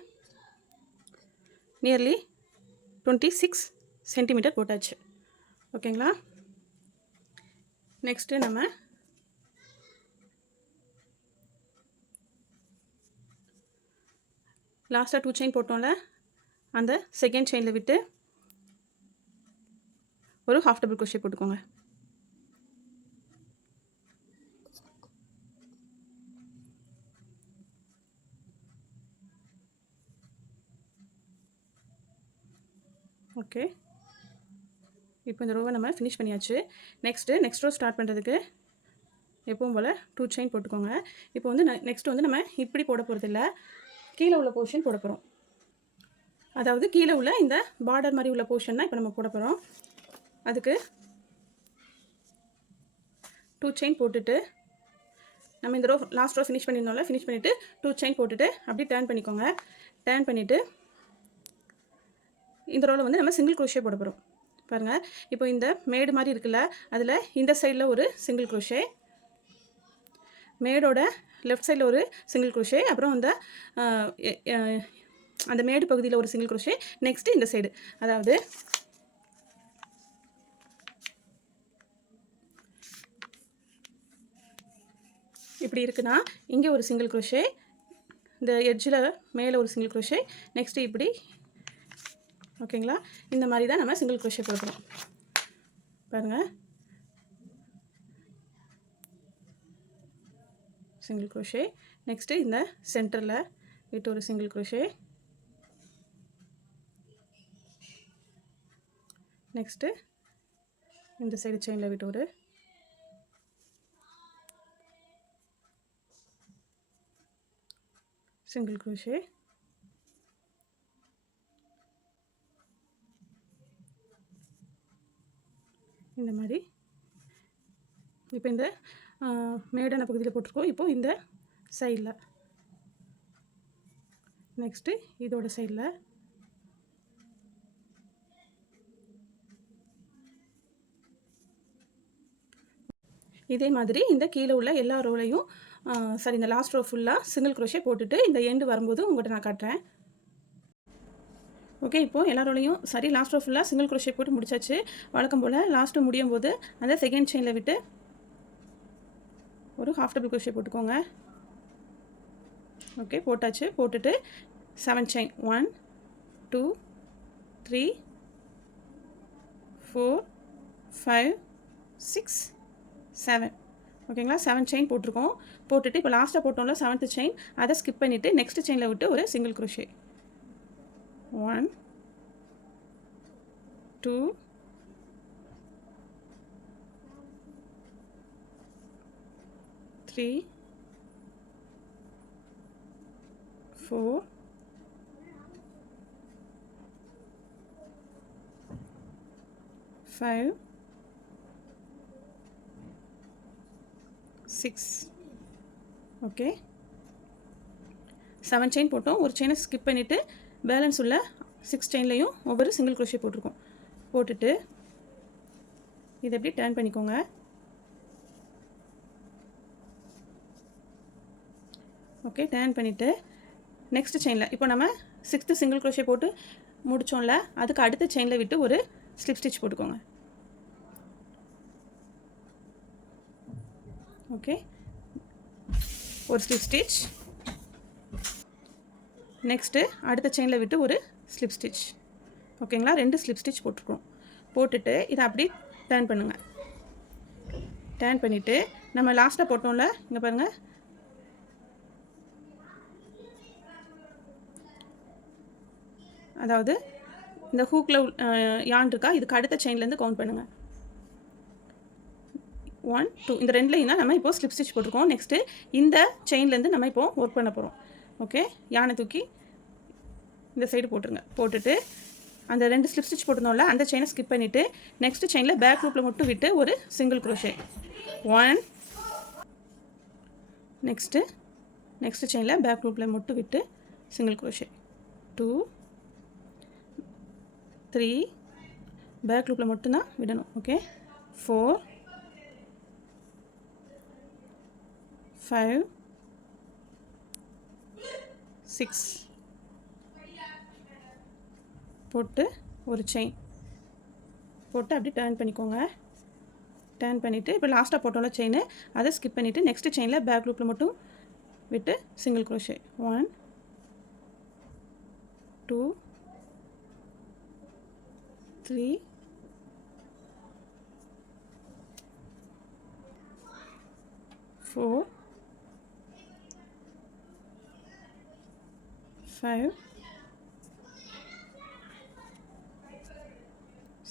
நியர்லி 26 சென்டிமீட்டர் போட்டாச்சு. ஓகேங்களா, நெக்ஸ்ட்டு நம்ம லாஸ்ட்டாக 2 செயின் போட்டோம்ல, அந்த செகண்ட் செயினில் விட்டு ஒரு half double crochet போட்டுக்கோங்க. ஓகே, இப்போ இந்த ரோவை நம்ம ஃபினிஷ் பண்ணியாச்சு. நெக்ஸ்ட் ரோ ஸ்டார்ட் பண்ணுறதுக்கு எப்பவும் போல் 2 செயின் போட்டுக்கோங்க. இப்போ வந்து நெக்ஸ்ட் வந்து நம்ம இப்படி போட போகிறதில்ல, கீழே உள்ள போர்ஷன் போட போகிறோம். அதாவது கீழே உள்ள இந்த பார்டர் மாதிரி உள்ள போர்ஷன் தான் இப்போ நம்ம போட போகிறோம். அதுக்கு 2 செயின் போட்டுட்டு நம்ம இந்த ரோ லாஸ்ட் ரோ ஃபினிஷ் பண்ணியிருந்தோம்ல, ஃபினிஷ் பண்ணிவிட்டு 2 செயின் போட்டுட்டு அப்படியே டர்ன் பண்ணிக்கோங்க. டர்ன் பண்ணிவிட்டு இந்த ரோவில் வந்து நம்ம சிங்கிள் crochet போட போகிறோம். பாருங்கள், இப்போ இந்த மேடு மாதிரி இருக்குல்ல, அதில் இந்த சைடில் ஒரு சிங்கிள் crochet, மேடோட லெஃப்ட் சைடில் ஒரு சிங்கிள் crochet, அப்புறம் அந்த மேடு பகுதியில் ஒரு சிங்கிள் crochet, நெக்ஸ்ட்டு இந்த சைடு. அதாவது இப்படி இருக்குன்னா இங்கே ஒரு சிங்கிள் crochet, இந்த எட்ஜில் மேலே ஒரு சிங்கிள் crochet, நெக்ஸ்ட்டு இப்படி. ஓகேங்களா, இந்த மாதிரி தான் நம்ம சிங்கிள் crochet போட போகிறோம். பாருங்கள், சிங்கிள் crochet, நெக்ஸ்ட்டு இந்த சென்டரில் விட்டு ஒரு சிங்கிள் crochet, நெக்ஸ்ட்டு இந்த சைடு செயினில் விட்டு ஒரு சிங்கிள் crochet, இந்த மாதிரி. இப்போ இந்த மேடான பகுதியில் போட்டிருக்கோம். இப்போது இந்த சைடில், நெக்ஸ்ட்டு இதோட சைடில், இதே மாதிரி இந்த கீழே உள்ள எல்லா ரோலையும் இந்த லாஸ்ட் ரோ ஃபுல்லாக சிங்கிள் crochet போட்டுட்டு இந்த எண்டு வரும்போது உங்கள்கிட்ட நான் காட்டுறேன். ஓகே, இப்போது எல்லா ரோலையும் லாஸ்ட் ரோ ஃபுல்லாக சிங்கிள் crochet போட்டு முடிச்சாச்சு. வழக்கம் போல் லாஸ்ட்டு முடியும் போது அந்த செகண்ட் செயினில் விட்டு ஒரு half double crochet போட்டுக்கோங்க. ஓகே, போட்டாச்சு. போட்டுட்டு 7 செயின், 1 2 3 4 5 6 7. ஓகேங்களா, 7 செயின் போட்டிருக்கோம். போட்டுட்டு இப்போ லாஸ்ட்டாக போட்டோம்ல 7th செயின், அதை ஸ்கிப் பண்ணிவிட்டு நெக்ஸ்ட் செயினில் விட்டு ஒரு சிங்கிள் crochet. 1 2 3 4 5 6. ஓகே, 7 செயின் போட்டோம். ஒரு செயினை ஸ்கிப் பண்ணிவிட்டு பேலன்ஸ் உள்ள 6 செயின்லையும் ஒவ்வொரு சிங்கிள் க்ரோஷே போட்டிருக்கோம். போட்டுட்டு இதை எப்படி டர்ன் பண்ணிக்கோங்க. ஓகே, டர்ன் பண்ணிவிட்டு நெக்ஸ்ட் செயினில் இப்போ நம்ம 6th சிங்கிள் க்ரோஷே போட்டு முடித்தோம்ல, அதுக்கு அடுத்த செயினில் விட்டு ஒரு ஸ்லிப் ஸ்டிச் போட்டுக்கோங்க. ஓகே, ஒரு ஸ்லிப் ஸ்டிச். நெக்ஸ்ட்டு அடுத்த செயினில் விட்டு ஒரு ஸ்லிப் ஸ்டிச். ஓகேங்களா, 2 ஸ்லிப் ஸ்டிச் போட்டிருக்கோம். போட்டுட்டு இதை அப்படி டர்ன் பண்ணுங்கள். டர்ன் பண்ணிவிட்டு நம்ம லாஸ்ட்டாக போட்டோம்ல, இங்கே பாருங்கள், அதாவது இந்த ஹூக்கில் யான் இருக்கா, இதுக்கு அடுத்த செயின்லேருந்து கவுண்ட் பண்ணுங்கள். 1 2 இந்த 2லையும் தான் நம்ம இப்போது ஸ்லிப் ஸ்டிச் போட்டிருக்கோம். நெக்ஸ்ட்டு இந்த செயின்லேருந்து நம்ம இப்போது ஒர்க் பண்ண போகிறோம். ஓகே, யானை தூக்கி இந்த சைடு போட்டுருங்க. போட்டுட்டு அந்த 2 ஸ்லிப் ஸ்டிச் போட்டிருந்தோம்ல, அந்த செயினை ஸ்கிப் பண்ணிவிட்டு நெக்ஸ்ட்டு செயினில் பேக் லூப்பில் மட்டும் விட்டு ஒரு சிங்கிள் க்ரோஷே. 1 நெக்ஸ்ட்டு செயினில் பேக் லூப்பில் மட்டும் விட்டு சிங்கிள் க்ரோஷே. 2 3 பேக் லூப்பில் மட்டும்தான் விடணும். ஓகே, 4 5 6 போட்டு ஒரு செயின் போட்டு அப்படி டர்ன் பண்ணிக்கோங்க. டர்ன் பண்ணிவிட்டு இப்போ லாஸ்ட்டாக போட்டோம்ல செயின், அதை ஸ்கிப் பண்ணிவிட்டு நெக்ஸ்ட்டு செயினில் பேக் லூப்பில் மட்டும் விட்டு சிங்கிள் க்ரோஷே. 1 2 3 4 5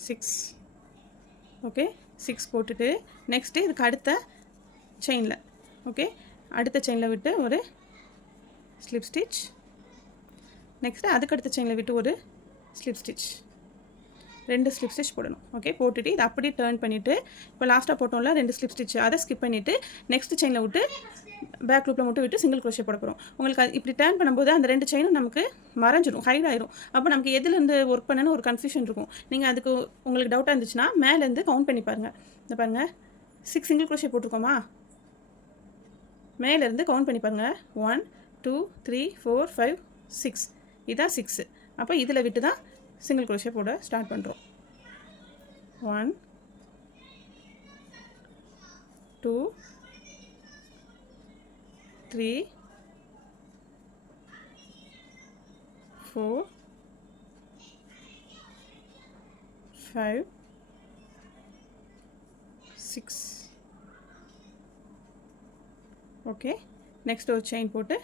6. ஓகே, 6 போட்டுட்டு நெக்ஸ்ட்டு இதுக்கு அடுத்த செயினில், ஓகே, அடுத்த செயினில் விட்டு ஒரு ஸ்லிப் ஸ்டிச். நெக்ஸ்ட்டு அதுக்கடுத்த செயினில் விட்டு ஒரு ஸ்லிப் ஸ்டிச். 2 ஸ்லிப் ஸ்டிச் போடணும். ஓகே, போட்டுட்டு இதை அப்படி டர்ன் பண்ணிவிட்டு இப்போ லாஸ்ட்டாக போட்டோம்ல 2 ஸ்லிப் ஸ்டிச், அதை ஸ்கிப் பண்ணிவிட்டு நெக்ஸ்ட் செயினில் விட்டு பேக் லூப்பில் மட்டும் விட்டு சிங்கிள் க்ரோஷே போட போகிறோம். உங்களுக்கு இப்படி டர்ன் பண்ணும்போது அந்த 2 செயினும் நமக்கு மறைஞ்சிடும், ஹைட் ஆயிரும். அப்போ நமக்கு எதுலேருந்து ஒர்க் பண்ணணும்னு ஒரு கன்ஃபியூஷன் இருக்கும். நீங்கள் அதுக்கு உங்களுக்கு டவுட்டாக இருந்துச்சுன்னா மேலேருந்து கவுண்ட் பண்ணி பாருங்கள். இந்த பாருங்கள், 6 சிங்கிள் க்ரோஷே போட்டிருக்கோமா, மேலேருந்து கவுண்ட் பண்ணி பாருங்கள். 1 2 3 4 5 6, இதுதான் 6. அப்போ இதில் விட்டு தான் சிங்கிள் க்ரோஷே போட ஸ்டார்ட் பண்ணுறோம். 1 2 3 4 5 6. ஓகே, நெக்ஸ்ட் ஒரு செயின் போட்டு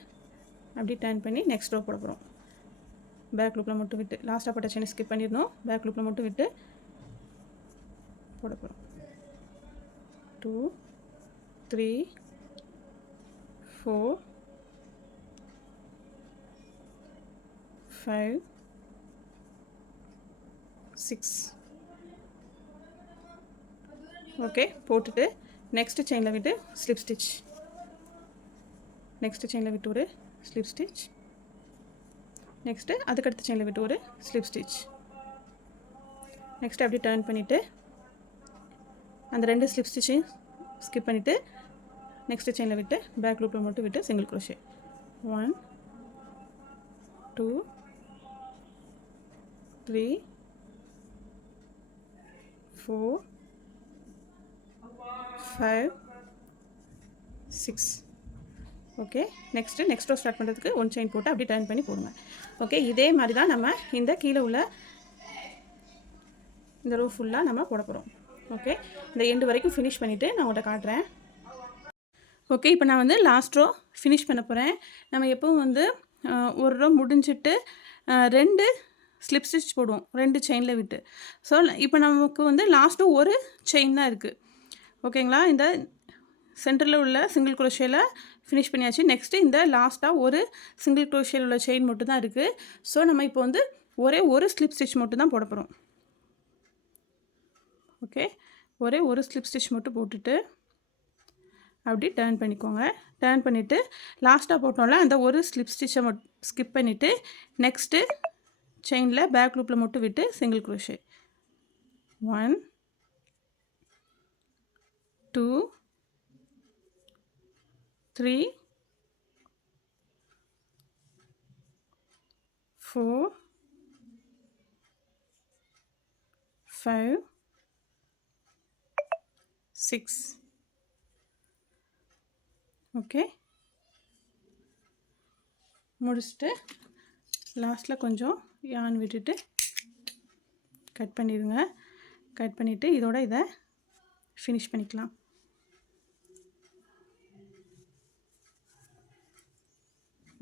அப்படி டர்ன் பண்ணி நெக்ஸ்ட் ரோ போட போகிறோம். பேக் லூப்பில் மட்டும் விட்டு லாஸ்ட்டாக போட்ட செயினை ஸ்கிப் பண்ணிடணும். பேக் லூப்பில் மட்டும் விட்டு போட போகிறோம். 2 3 4 5 6. ஓகே, போட்டுட்டு நெக்ஸ்ட்டு செயினில் விட்டு ஸ்லிப் ஸ்டிச். நெக்ஸ்ட்டு செயினில் விட்டு ஒரு ஸ்லிப் ஸ்டிச். நெக்ஸ்ட்டு அதுக்கடுத்த செயினில் விட்டு ஒரு ஸ்லிப் ஸ்டிச். நெக்ஸ்ட்டு அப்படி டர்ன் பண்ணிவிட்டு அந்த 2 ஸ்லிப் ஸ்டிச்சையும் ஸ்கிப் பண்ணிவிட்டு நெக்ஸ்ட்டு செயினில் விட்டு பேக் லூப்பில் மட்டும் விட்டு single crochet. 1 2 3 4 5 6. Okay, next row start பண்ணுறதுக்கு 1 செயின் போட்டு அப்படி டர்ன் பண்ணி போடுங்க. ஓகே, இதே மாதிரி தான் நம்ம இந்த கீழே உள்ள இந்த ரோ ஃபுல்லாக நம்ம போட போகிறோம். ஓகே, இந்த எண்டு வரைக்கும் ஃபினிஷ் பண்ணிவிட்டு நான் உங்கள்கிட்ட காட்டுறேன். ஓகே, இப்போ நான் வந்து லாஸ்ட் ரோ ஃபினிஷ் பண்ண போகிறேன். நம்ம எப்பவும் வந்து ஒரு ரோ முடிஞ்சிட்டு 2 ஸ்லிப் ஸ்டிச் போடுவோம் 2 செயினில் விட்டு. ஸோ இப்போ நமக்கு வந்து லாஸ்ட்டு ஒரு செயின் தான் இருக்குது. ஓகேங்களா, இந்த சென்டரில் உள்ள சிங்கிள் க்ரோஷேயில் ஃபினிஷ் பண்ணியாச்சு. நெக்ஸ்ட்டு இந்த லாஸ்ட்டாக ஒரு சிங்கிள் க்ரோஷேயில் உள்ள செயின் மட்டும் தான் இருக்குது. ஸோ நம்ம இப்போ வந்து ஒரே ஒரு ஸ்லிப் ஸ்டிச் மட்டும் தான் போட போகிறோம். ஓகே, ஒரே ஒரு ஸ்லிப் ஸ்டிச் மட்டும் போட்டுட்டு அப்படி டர்ன் பண்ணிக்கோங்க. டர்ன் பண்ணிவிட்டு லாஸ்ட்டாக போட்டோம்ல அந்த ஒரு ஸ்லிப் ஸ்டிச்சை ஸ்கிப் பண்ணிவிட்டு நெக்ஸ்ட்டு செயினில் பேக் லூப்பில் மட்டும் விட்டு சிங்கிள் crochet 1 2 3 4 5 6 ஓகே முடிச்சுட்டு லாஸ்ட்டில் கொஞ்சம் yarn விட்டுட்டு கட் பண்ணிடுங்க. கட் பண்ணிவிட்டு இதோட இதை ஃபினிஷ் பண்ணிக்கலாம்.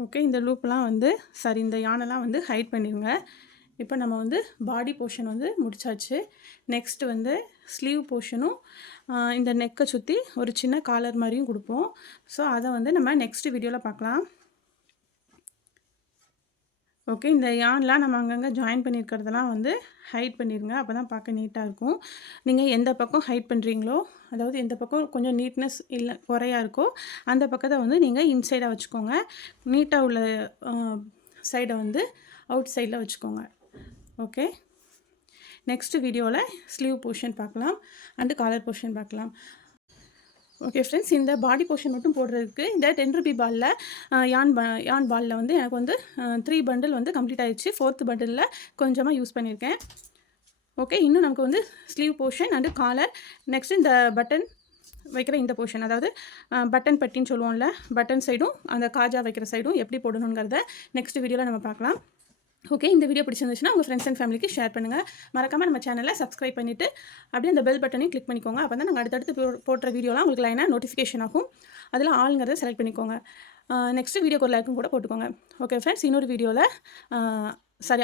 ஓகே, இந்த லூப்லாம் வந்து இந்த யானெல்லாம் வந்து ஹைட் பண்ணிடுங்க. இப்போ நம்ம வந்து பாடி போர்ஷன் வந்து முடிச்சாச்சு. நெக்ஸ்ட் வந்து ஸ்லீவ் போர்ஷனும் இந்த நெக்கை சுற்றி ஒரு சின்ன காலர் மாதிரியும் கொடுப்போம். ஸோ அதை வந்து நம்ம நெக்ஸ்ட் வீடியோவில் பார்க்கலாம். ஓகே, இந்த யான்லாம் நம்ம அங்கங்கே ஜாயின் பண்ணியிருக்கிறதெல்லாம் வந்து ஹைட் பண்ணிடுங்க. அப்போ தான் பார்க்க நீட்டாக இருக்கும். நீங்கள் எந்த பக்கம் ஹைட் பண்ணுறீங்களோ, அதாவது எந்த பக்கம் கொஞ்சம் நீட்னஸ் இல்லை குறையா இருக்கோ அந்த பக்கத்தை வந்து நீங்கள் இன்சைடாக வச்சுக்கோங்க. நீட்டாக உள்ள சைடை வந்து அவுட் சைடில் வச்சுக்கோங்க. ஓகே, நெக்ஸ்ட் வீடியோவில் ஸ்லீவ் போர்ஷன் பார்க்கலாம் அண்டு காலர் போர்ஷன் பார்க்கலாம். ஓகே ஃப்ரெண்ட்ஸ், இந்த பாடி போர்ஷன் மட்டும் போடுறதுக்கு இந்த 10 ரூபி பாலில் யான் பாலில் வந்து எனக்கு வந்து 3 பண்டில் வந்து கம்ப்ளீட் ஆகிடுச்சு. 4th பண்டிலில் கொஞ்சமாக யூஸ் பண்ணியிருக்கேன். ஓகே, இன்னும் நமக்கு வந்து sleeve portion and collar, next இந்த பட்டன் வைக்கிற இந்த போர்ஷன், அதாவது பட்டன் பட்டின்னு சொல்லுவோம்ல, பட்டன் சைடும் அந்த காஜா வைக்கிற சைடும் எப்படி போடணுங்கிறத நெக்ஸ்ட் வீடியோவில் நம்ம பார்க்கலாம். ஓகே, இந்த வீடியோ பிடிச்சிருந்துச்சுன்னா உங்கள் ஃப்ரெண்ட்ஸ் அண்ட் ஃபேமிலிக்கு ஷேர் பண்ணுங்கள். மறக்காமல் நம்ம சேனலை சப்ஸ்கிரைப் பண்ணிவிட்டு அப்படியே அந்த பெல் பட்டனையும் கிளிக் பண்ணிக்கோங்க. அப்போ தான் நாங்கள் அடுத்தடுத்து போடுற வீடியோலாம் உங்களுக்கு லைனாக நோட்டிஃபிகேஷன் ஆகும். அதில் ஆளுங்கிறத செலக்ட் பண்ணிக்கோங்க. நெக்ஸ்ட் வீடியோக்கு ஒரு லைக்கும் கூட போட்டுக்கோங்க. ஓகே ஃப்ரெண்ட்ஸ், இன்னொரு வீடியோவில்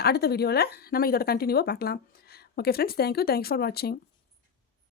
அடுத்த வீடியோவில் நம்ம இதோட கண்டினியூவாக பார்க்கலாம். ஓகே ஃப்ரெண்ட்ஸ், தேங்க்யூ ஃபார் வாட்சிங்.